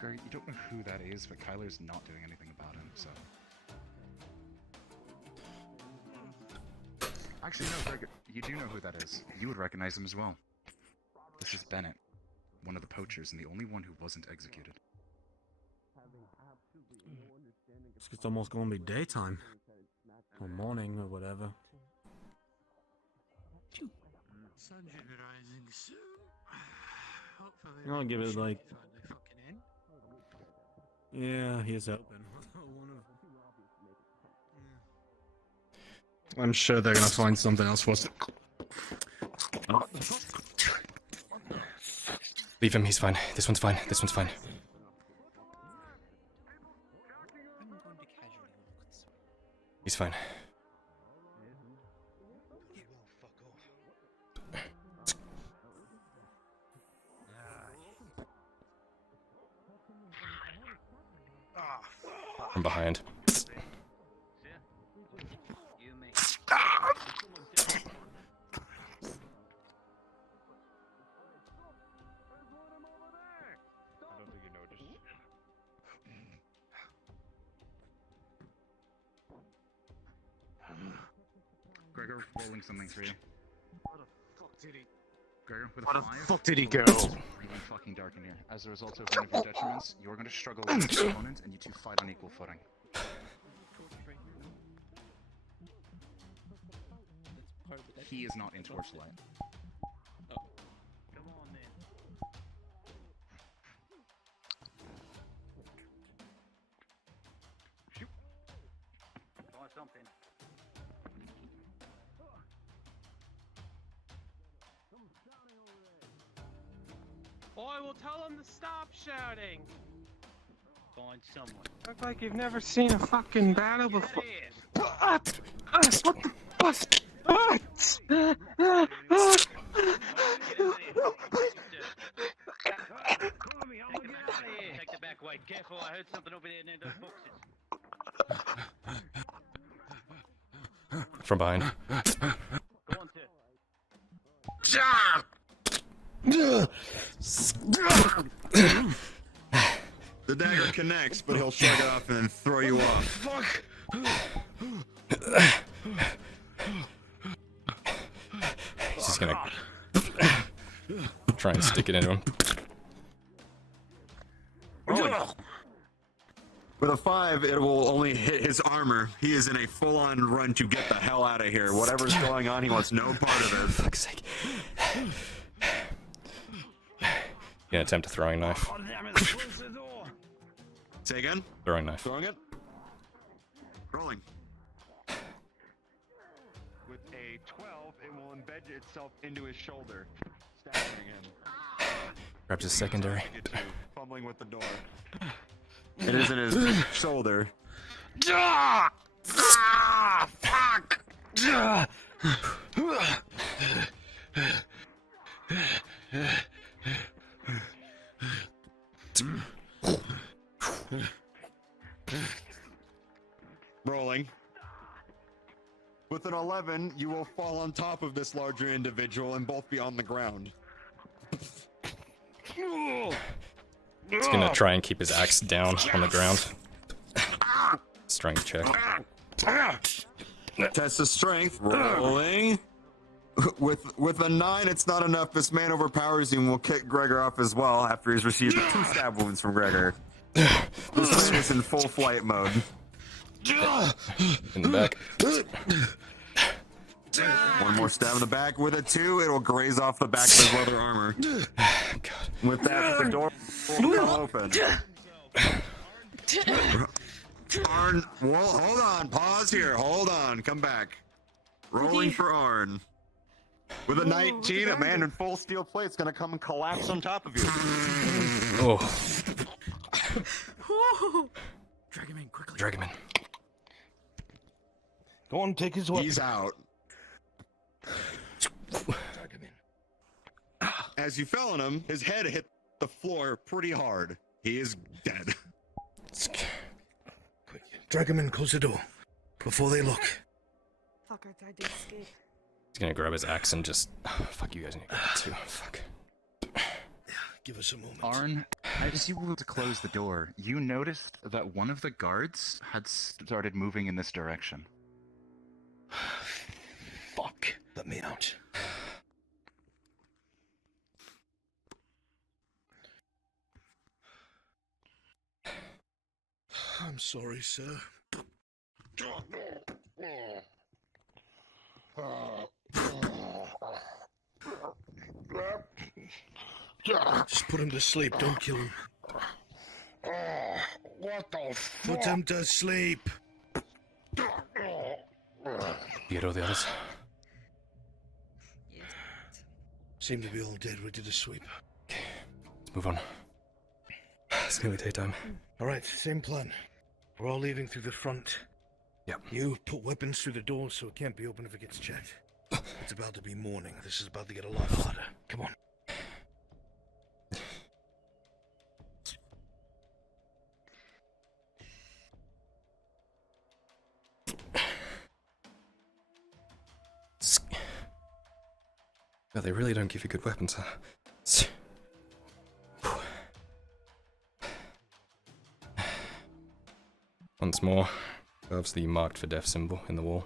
Gary, you don't know who that is, but Kyler's not doing anything about him, so... Actually, no, Greg, you do know who that is. You would recognize him as well. This is Bennett, one of the poachers, and the only one who wasn't executed. It's almost gonna be daytime. Or morning, or whatever. Sun should be rising soon. Hopefully. I'll give it like... Fucking in. Yeah, he is open. I'm sure they're gonna find something else for us. Leave him, he's fine. This one's fine. This one's fine. He's fine. From behind. Gregor, rolling something for you. What the fuck did he? Gregor, with a Where the 5. fuck did he go? It's really fucking dark in here. As a result of one of your detriments, you're going to struggle with your opponent, and you two fight on equal footing. He is not in torchlight. Come on then. Shoot. Try something. I will tell them to stop shouting. Find someone. Look like you've never seen a fucking battle before. What the fuck? Take the back way. Careful, I heard something over there near those boxes. From behind. Go on, The dagger connects, but he'll shrug it off and then throw you off. Fuck! He's just gonna try and stick it into him. With a 5, it will only hit his armor. He is in a full-on run to get the hell out of here. Whatever's going on, he wants no part of it. For fuck's sake. Gonna attempt a throwing knife. Say again? Throwing knife. Throwing it? Rolling. With a 12, it will embed itself into his shoulder, stabbing him. Grabs his secondary. Fumbling with the door. It is in his shoulder. Fuck! Rolling. With an 11, you will fall on top of this larger individual and both be on the ground. He's gonna try and keep his axe down on the ground. Strength check. Test of strength. Rolling. With a 9, it's not enough. This man overpowers you and will kick Gregor off as well after he's received 2 stab wounds from Gregor. This man is in full flight mode. In the back. One more stab in the back. With a 2, it will graze off the back of his leather armor. With that, the door will come open. Arn, well, hold on. Pause here. Hold on. Come back. Rolling for Arn. With a 19, a man in full steel plate's gonna come and collapse on top of you. Oh. Drag him in quickly. Drag him in. Go on, take his weapon. He's out. Drag him in. As you fell on him, his head hit the floor pretty hard. He is dead. Quick, drag him in, close the door. Before they look. Fuck, I tried to escape. He's gonna grab his axe and just... fuck, you guys need to grab it too. Fuck. Give us a moment. Arn, as you were to close the door, you noticed that one of the guards had started moving in this direction. Fuck. Let me out. I'm sorry, sir. Just put him to sleep, don't kill him. What the fuck? Put him to sleep. You get all the others? Seem to be all dead, ready to sweep. Okay, let's move on. It's gonna be daytime. Alright, same plan. We're all leaving through the front. Yep. You put weapons through the door so it can't be open if it gets checked. It's about to be morning. This is about to get a lot harder. Come on. Well, they really don't give you good weapons, huh? Once more, carves the marked for death symbol in the wall.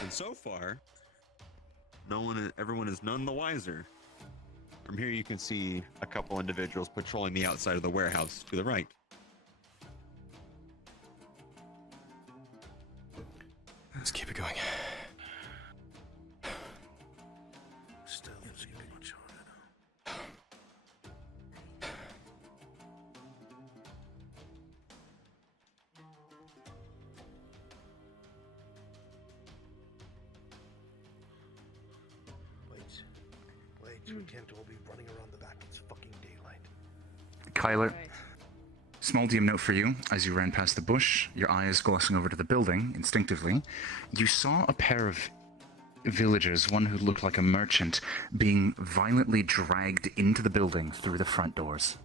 And so far, everyone is none the wiser. From here you can see a couple individuals patrolling the outside of the warehouse to the right. Let's keep it going. Still, it's gonna be much harder now. Wait, we can't all be running around the back. It's fucking daylight. Kyler, small DM note for you. As you ran past the bush, your eyes glossing over to the building, instinctively, you saw a pair of villagers, one who looked like a merchant, being violently dragged into the building through the front doors.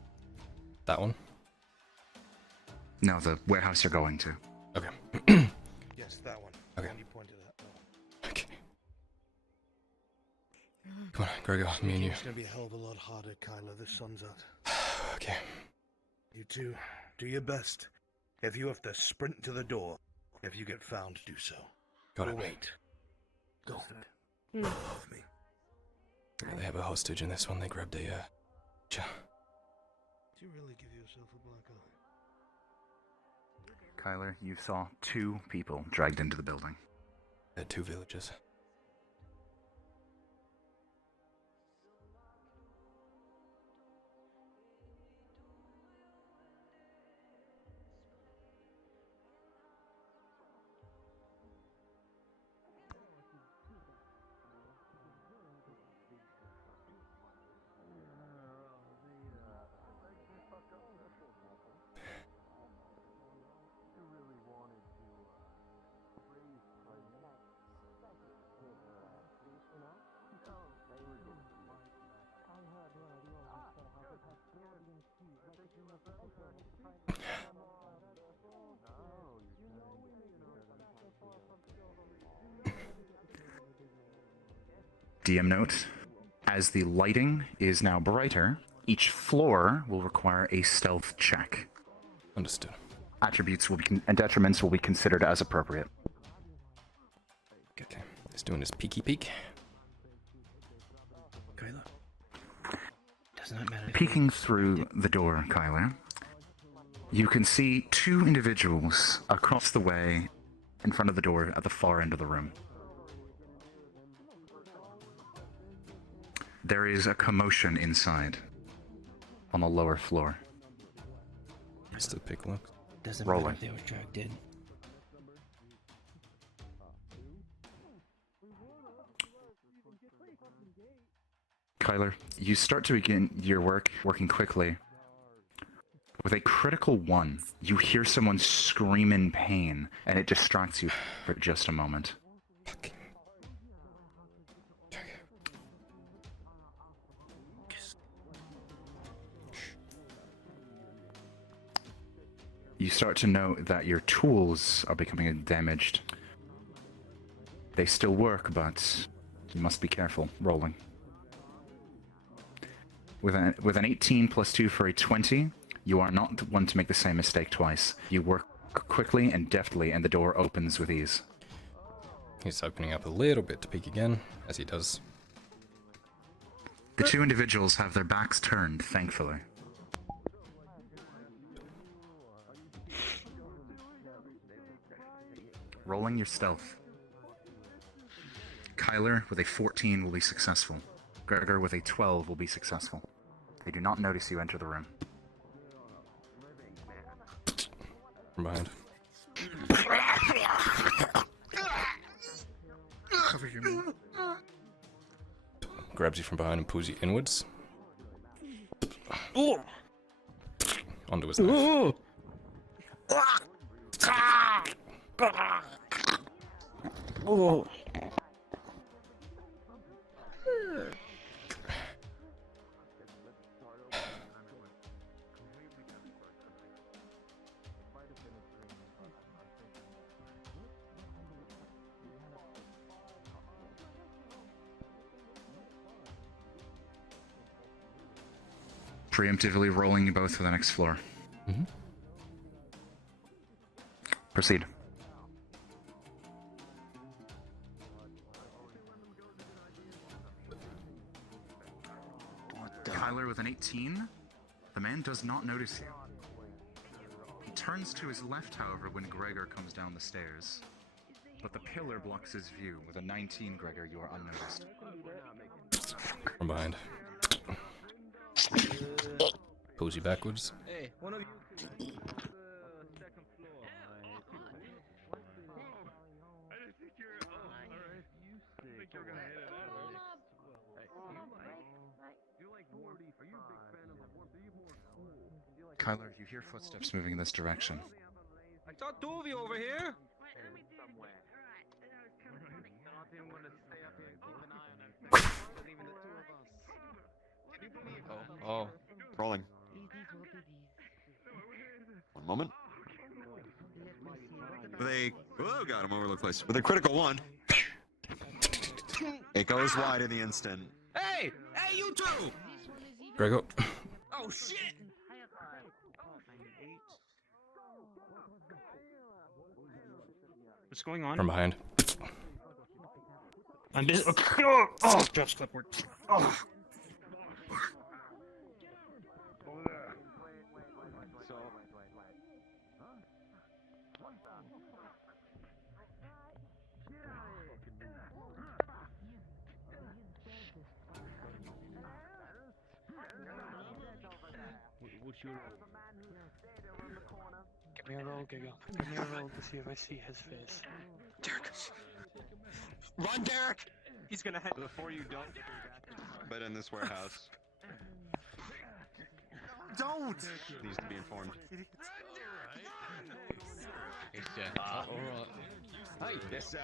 That one? No, the warehouse you're going to. Okay. Yes, that one. Okay. You pointed at that one. Come on, Gregor, me and you. It's gonna be a hell of a lot harder, Kyler. The sun's out. Okay. You two, do your best. If you have to sprint to the door, if you get found, do so. Got Or it. wait. Don't. Hmm. Move me. They have a hostage in this one. They grabbed a, Did you really give yourself a black eye? Kyler, you saw 2 people dragged into the building. They had 2 villagers. DM note, as the lighting is now brighter, each floor will require a stealth check. Understood. Attributes will be and detriments will be considered as appropriate. Okay. He's doing his peeky peek. Kyler. Does not matter. Peeking through the door, Kyler, you can see 2 individuals across the way in front of the door at the far end of the room. There is a commotion inside, on the lower floor. Just a pick look. Doesn't Rolling. matter if they were dragged in. Kyler, you start to begin your working quickly. With a critical 1, you hear someone scream in pain, and it distracts you for just a moment. You start to note that your tools are becoming damaged. They still work, but you must be careful rolling. With an 18 plus 2 for a 20, you are not one to make the same mistake twice. You work quickly and deftly, and the door opens with ease. He's opening up a little bit to peek again, as he does. The 2 individuals have their backs turned, thankfully. Rolling your stealth. Kyler with a 14 will be successful. Gregor with a 12 will be successful. They do not notice you enter the room. From behind. Cover your mouth. Grabs you from behind and pulls you inwards. Onto his knife. Oh. Preemptively rolling you both for the next floor. Mm-hmm. Proceed. Kyler with an 18. The man does not notice you. He turns to his left, however, when Gregor comes down the stairs. But the pillar blocks his view. With a 19, Gregor, you are unnoticed. From behind. Pulls you backwards. Hey, one of you. Kyler, you hear footsteps moving in this direction. I saw 2 of you over here. Oh. Rolling. One moment. With a... Oh, got him all over the place. With a critical 1. It goes wide in the instant. Hey, you two! Gregor. Oh shit! What's going on? From behind. I'm busy. Oh, drops clipboard. Oh. What's your Give me a roll, Giggle. Give me a roll to see if I see his face. Derek! Run, Derek! He's gonna head. Before you don't. But in this warehouse. Don't! Needs to be informed. Alright. Hey, yes,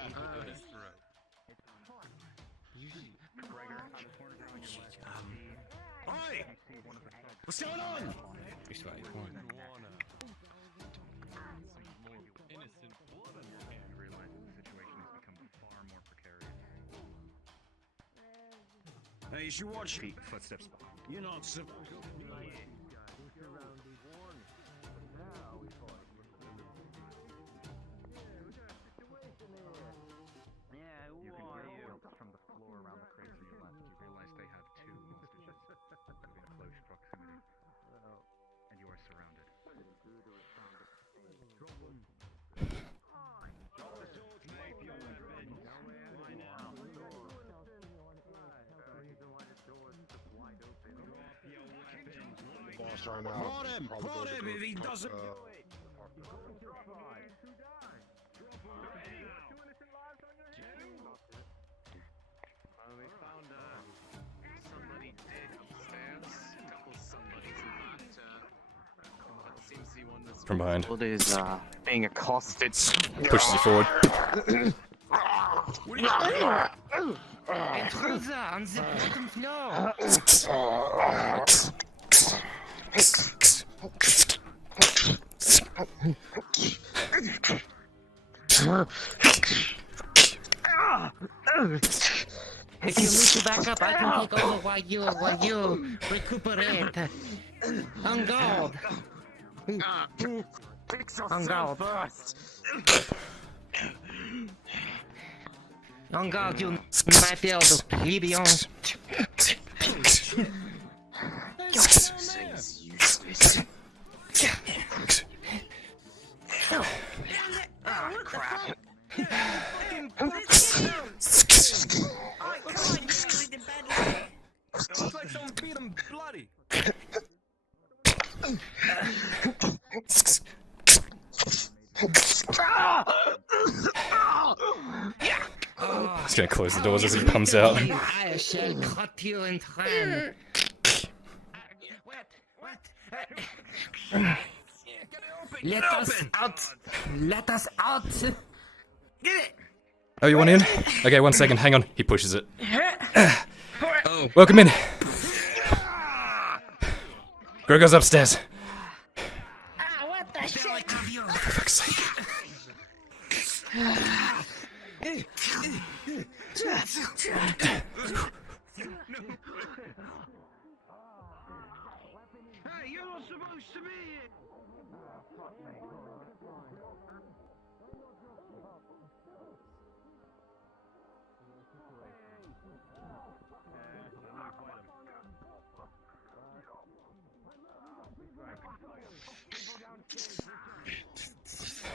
Oi! What's going on? Hey, you should watch feet, footsteps. You're not supposed to be here. From the floor around the crate to your left, you realize they have two hostages within close proximity, and you are surrounded. Boss right now. Prod him if he doesn't do it. We found somebody dead upstairs. A couple somebodies in that. That seems the one that's From behind. is being accosted. Pushes you forward. Intruder on the bottom floor. If you need to back up, I can take over while you recuperate. On guard. On guard. On guard, you might be able to leave you on. Oh, crap. It looks like someone beat him bloody. He's gonna close the doors as he comes out. I shall cut you in twain. Let us out! Let us out! Oh, you want in? Okay, 1 second. Hang on. He pushes it. Oh. Welcome in. Gregor's upstairs. What the shit? For fuck's sake. Hey, you're not supposed to be here.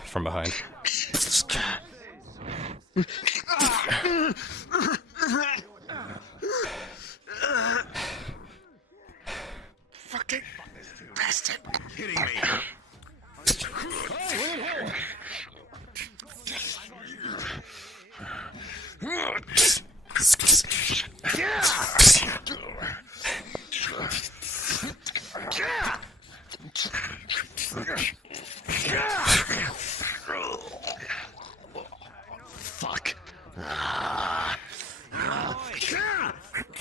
From behind. Fucking bastard hitting me. Fuck.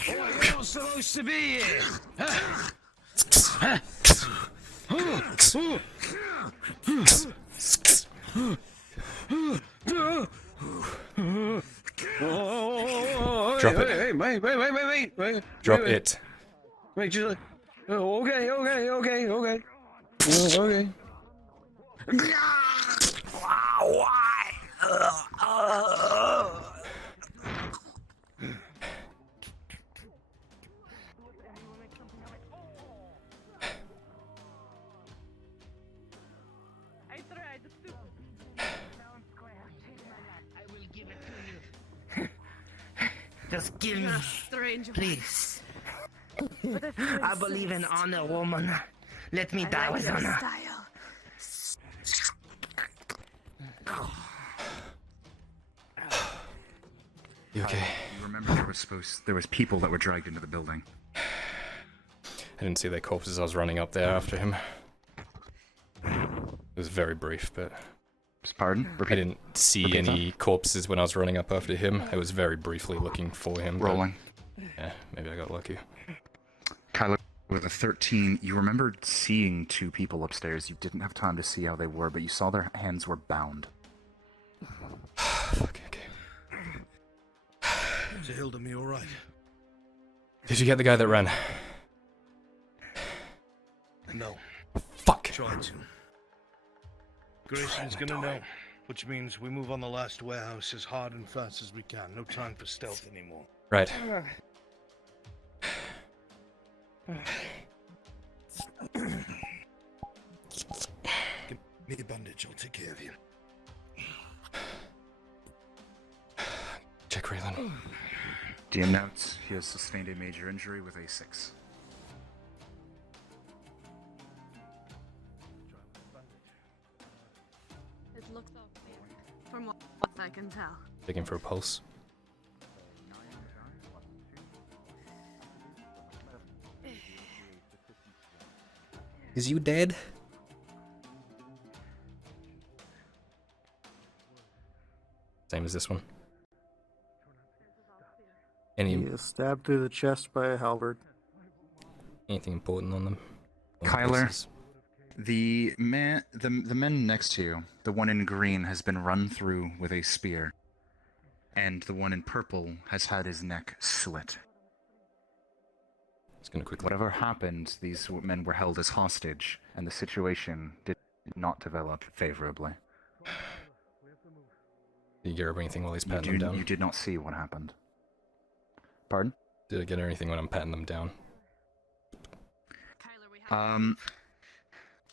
We're not supposed to be here. Drop it. Wait. Drop it. Make sure. Oh, okay, okay, okay, okay. Okay. Why? I tried to. I will give it to you. Just give You're me, a strange please. But if you I believe in insist, honor, woman. Let me I die like with your honor. style. You okay? You remember there was people that were dragged into the building. I didn't see their corpses. I was running up there after him. It was very brief, but... Pardon? I didn't see Repeat any corpses when I was running up after him. I was very briefly looking for him. but- Rolling. Yeah, maybe I got lucky. Kyler, with a 13, you remembered seeing two people upstairs. You didn't have time to see how they were, but you saw their hands were bound. Okay. Hilda, me all right? Did you get the guy that ran? No. Fuck. Tried to. Grayson's gonna know, which means we move on the last warehouse as hard and fast as we can. No time for stealth anymore. Right. Give me a bandage, I'll take care of you. Check Raylan. DM notes, he has sustained a major injury with a 6. It looks okay, from what I can tell. Checking for a pulse. Is you dead? Same as this one. Any He is stabbed through the chest by a halberd. anything important on them? On the Kyler, pulses? the men next to you, the one in green has been run through with a spear, and the one in purple has had his neck slit. It's gonna quickly. Whatever happened, these men were held as hostage, and the situation did not develop favorably. Did you get anything while he's patting them down? You did not see what happened. Pardon? Did I get anything when I'm patting them down?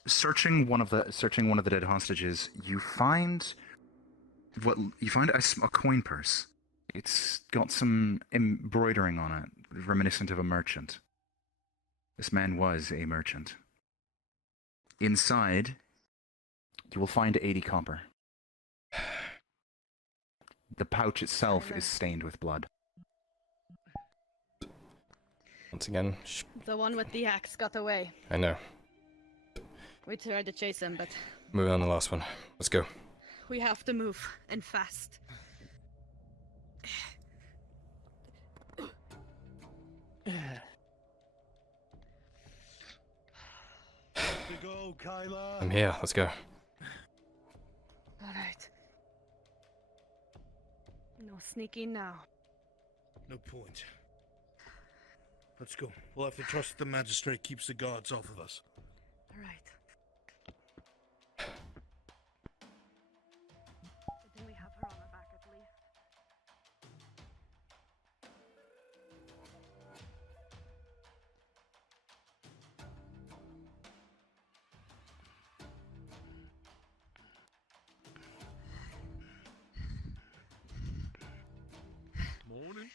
Searching one of the dead hostages, you find a coin purse. It's got some embroidering on it, reminiscent of a merchant. This man was a merchant. Inside, you will find 80 copper. The pouch itself is stained with blood. Once again, The one with the axe got away. I know. We tried to chase him, but Moving on to the last one. Let's go. we have to move, and fast. To go, Kyler. I'm here. Let's go. Alright. No sneaking now. No point. Let's go. We'll have to trust the magistrate keeps the guards off of us. Alright. Didn't we have her on our back at least? Morning.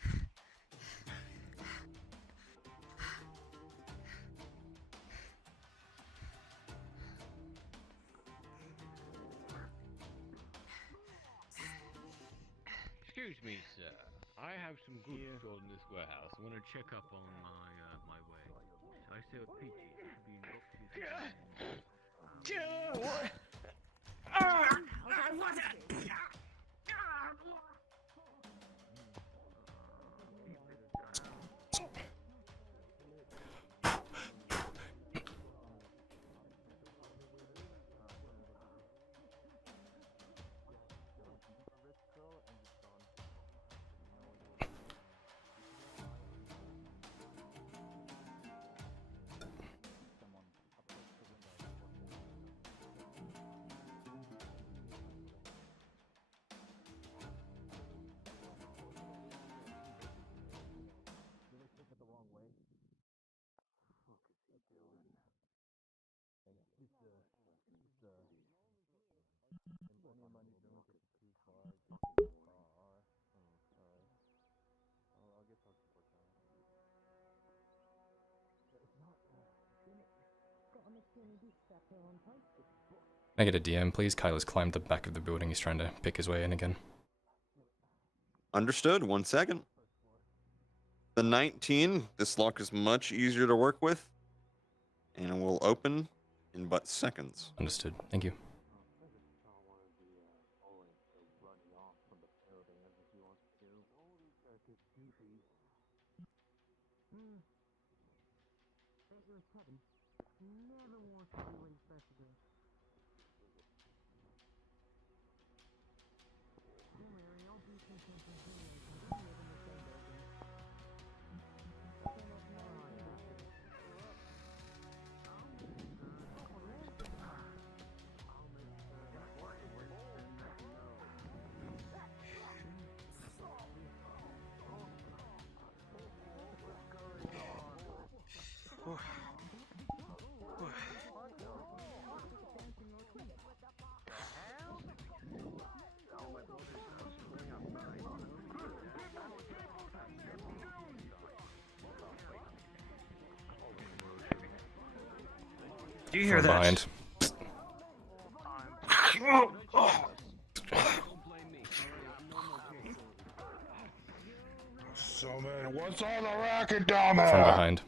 Excuse me, sir. I have some goods stored in this warehouse. I want to check up on my way. I sell peaches being boxes. Can I get a DM, please? Kyler's climbed the back of the building. He's trying to pick his way in again. Understood. 1 second. The 19. This lock is much easier to work with, and it will open in but seconds. Understood. Thank you. Do you hear that? Behind. So man, what's all the racket down there? From behind.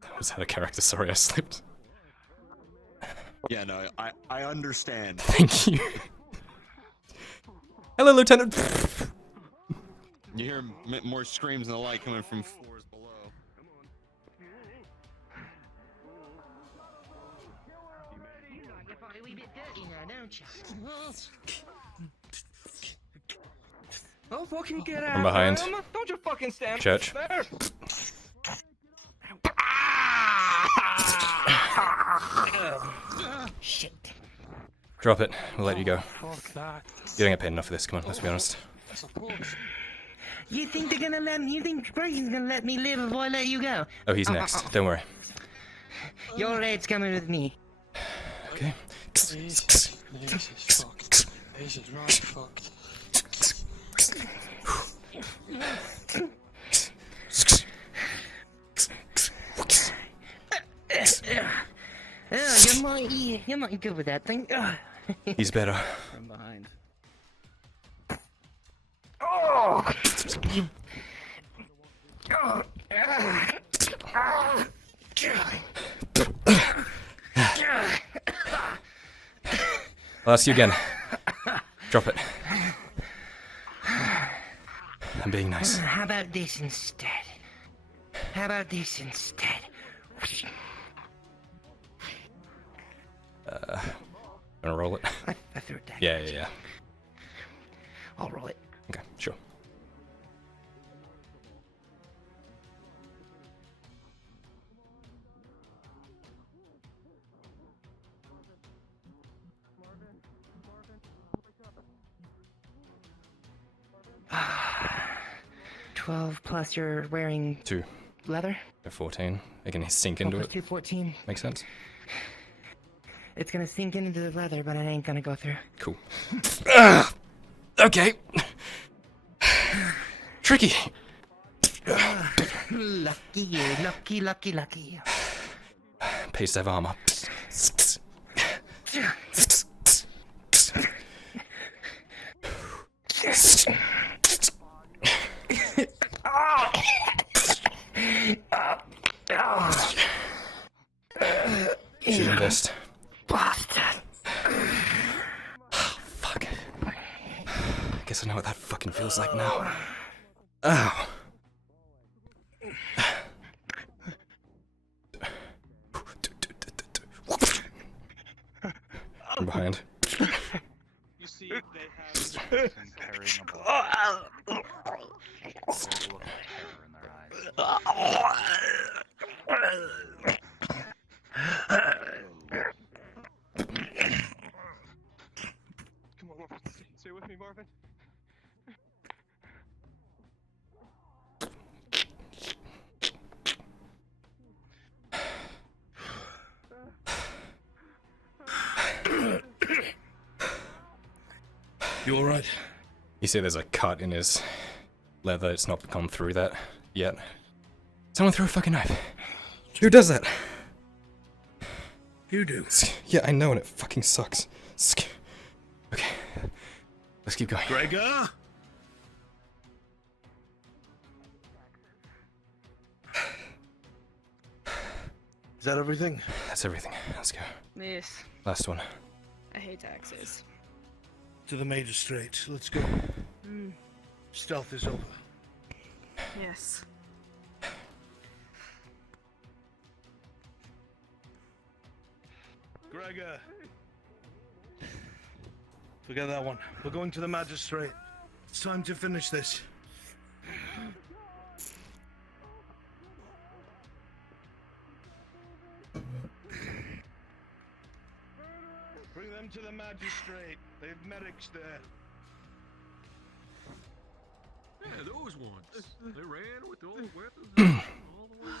That was out of character, sorry I slipped. Yeah, no, I understand. Thank you. Hello, Lieutenant! You hear more screams and the light coming from floors below. Oh, fucking get out! From behind. Don't you fucking stand Church. there! Shit. Drop it. We'll let you go. Fuck that. You don't get paid enough for this, come on, let's be honest. I suppose. You think they're gonna let me? You think Grayson's gonna let me live if I let you go? Oh, he's next. Don't worry. Your raid's coming with me. Okay. This is fucked. This is right fucked. You're not good with that thing. He's better. From behind. Oh! You. Oh. I'll ask you again. Drop it. I'm being nice. How about this instead? How about this instead? Gonna roll it? I threw it down. Yeah. I'll roll it. Okay, sure. Ah, 12 plus you're wearing 2. leather? 14. They can sink 12 into plus it. 2, 14. Makes sense? It's gonna sink into the leather, but it ain't gonna go through. Cool. Okay. Tricky. Lucky you, lucky. Pays to have armor. Should invest. Bastard. Fuck. I guess I know what that fucking feels like now. Ow. From behind. You see, they have carrying a block. There's a look of terror in their eyes. Come on, Marvin. Stay with me, Marvin. You alright? You see there's a cut in his leather, it's not gone through that yet. Someone throw a fucking knife. Who does that? You do. Yeah, I know, and it fucking sucks. Okay, let's keep going. Gregor? Is that everything? That's everything. Let's go. Yes. Last one. I hate taxes. To the magistrate. Let's go. Stealth is over. Yes. Gregor. Forget that one. We're going to the magistrate. It's time to finish this. Bring them to the magistrate. They have medics there. Yeah, those ones. They ran with all the weapons all the way.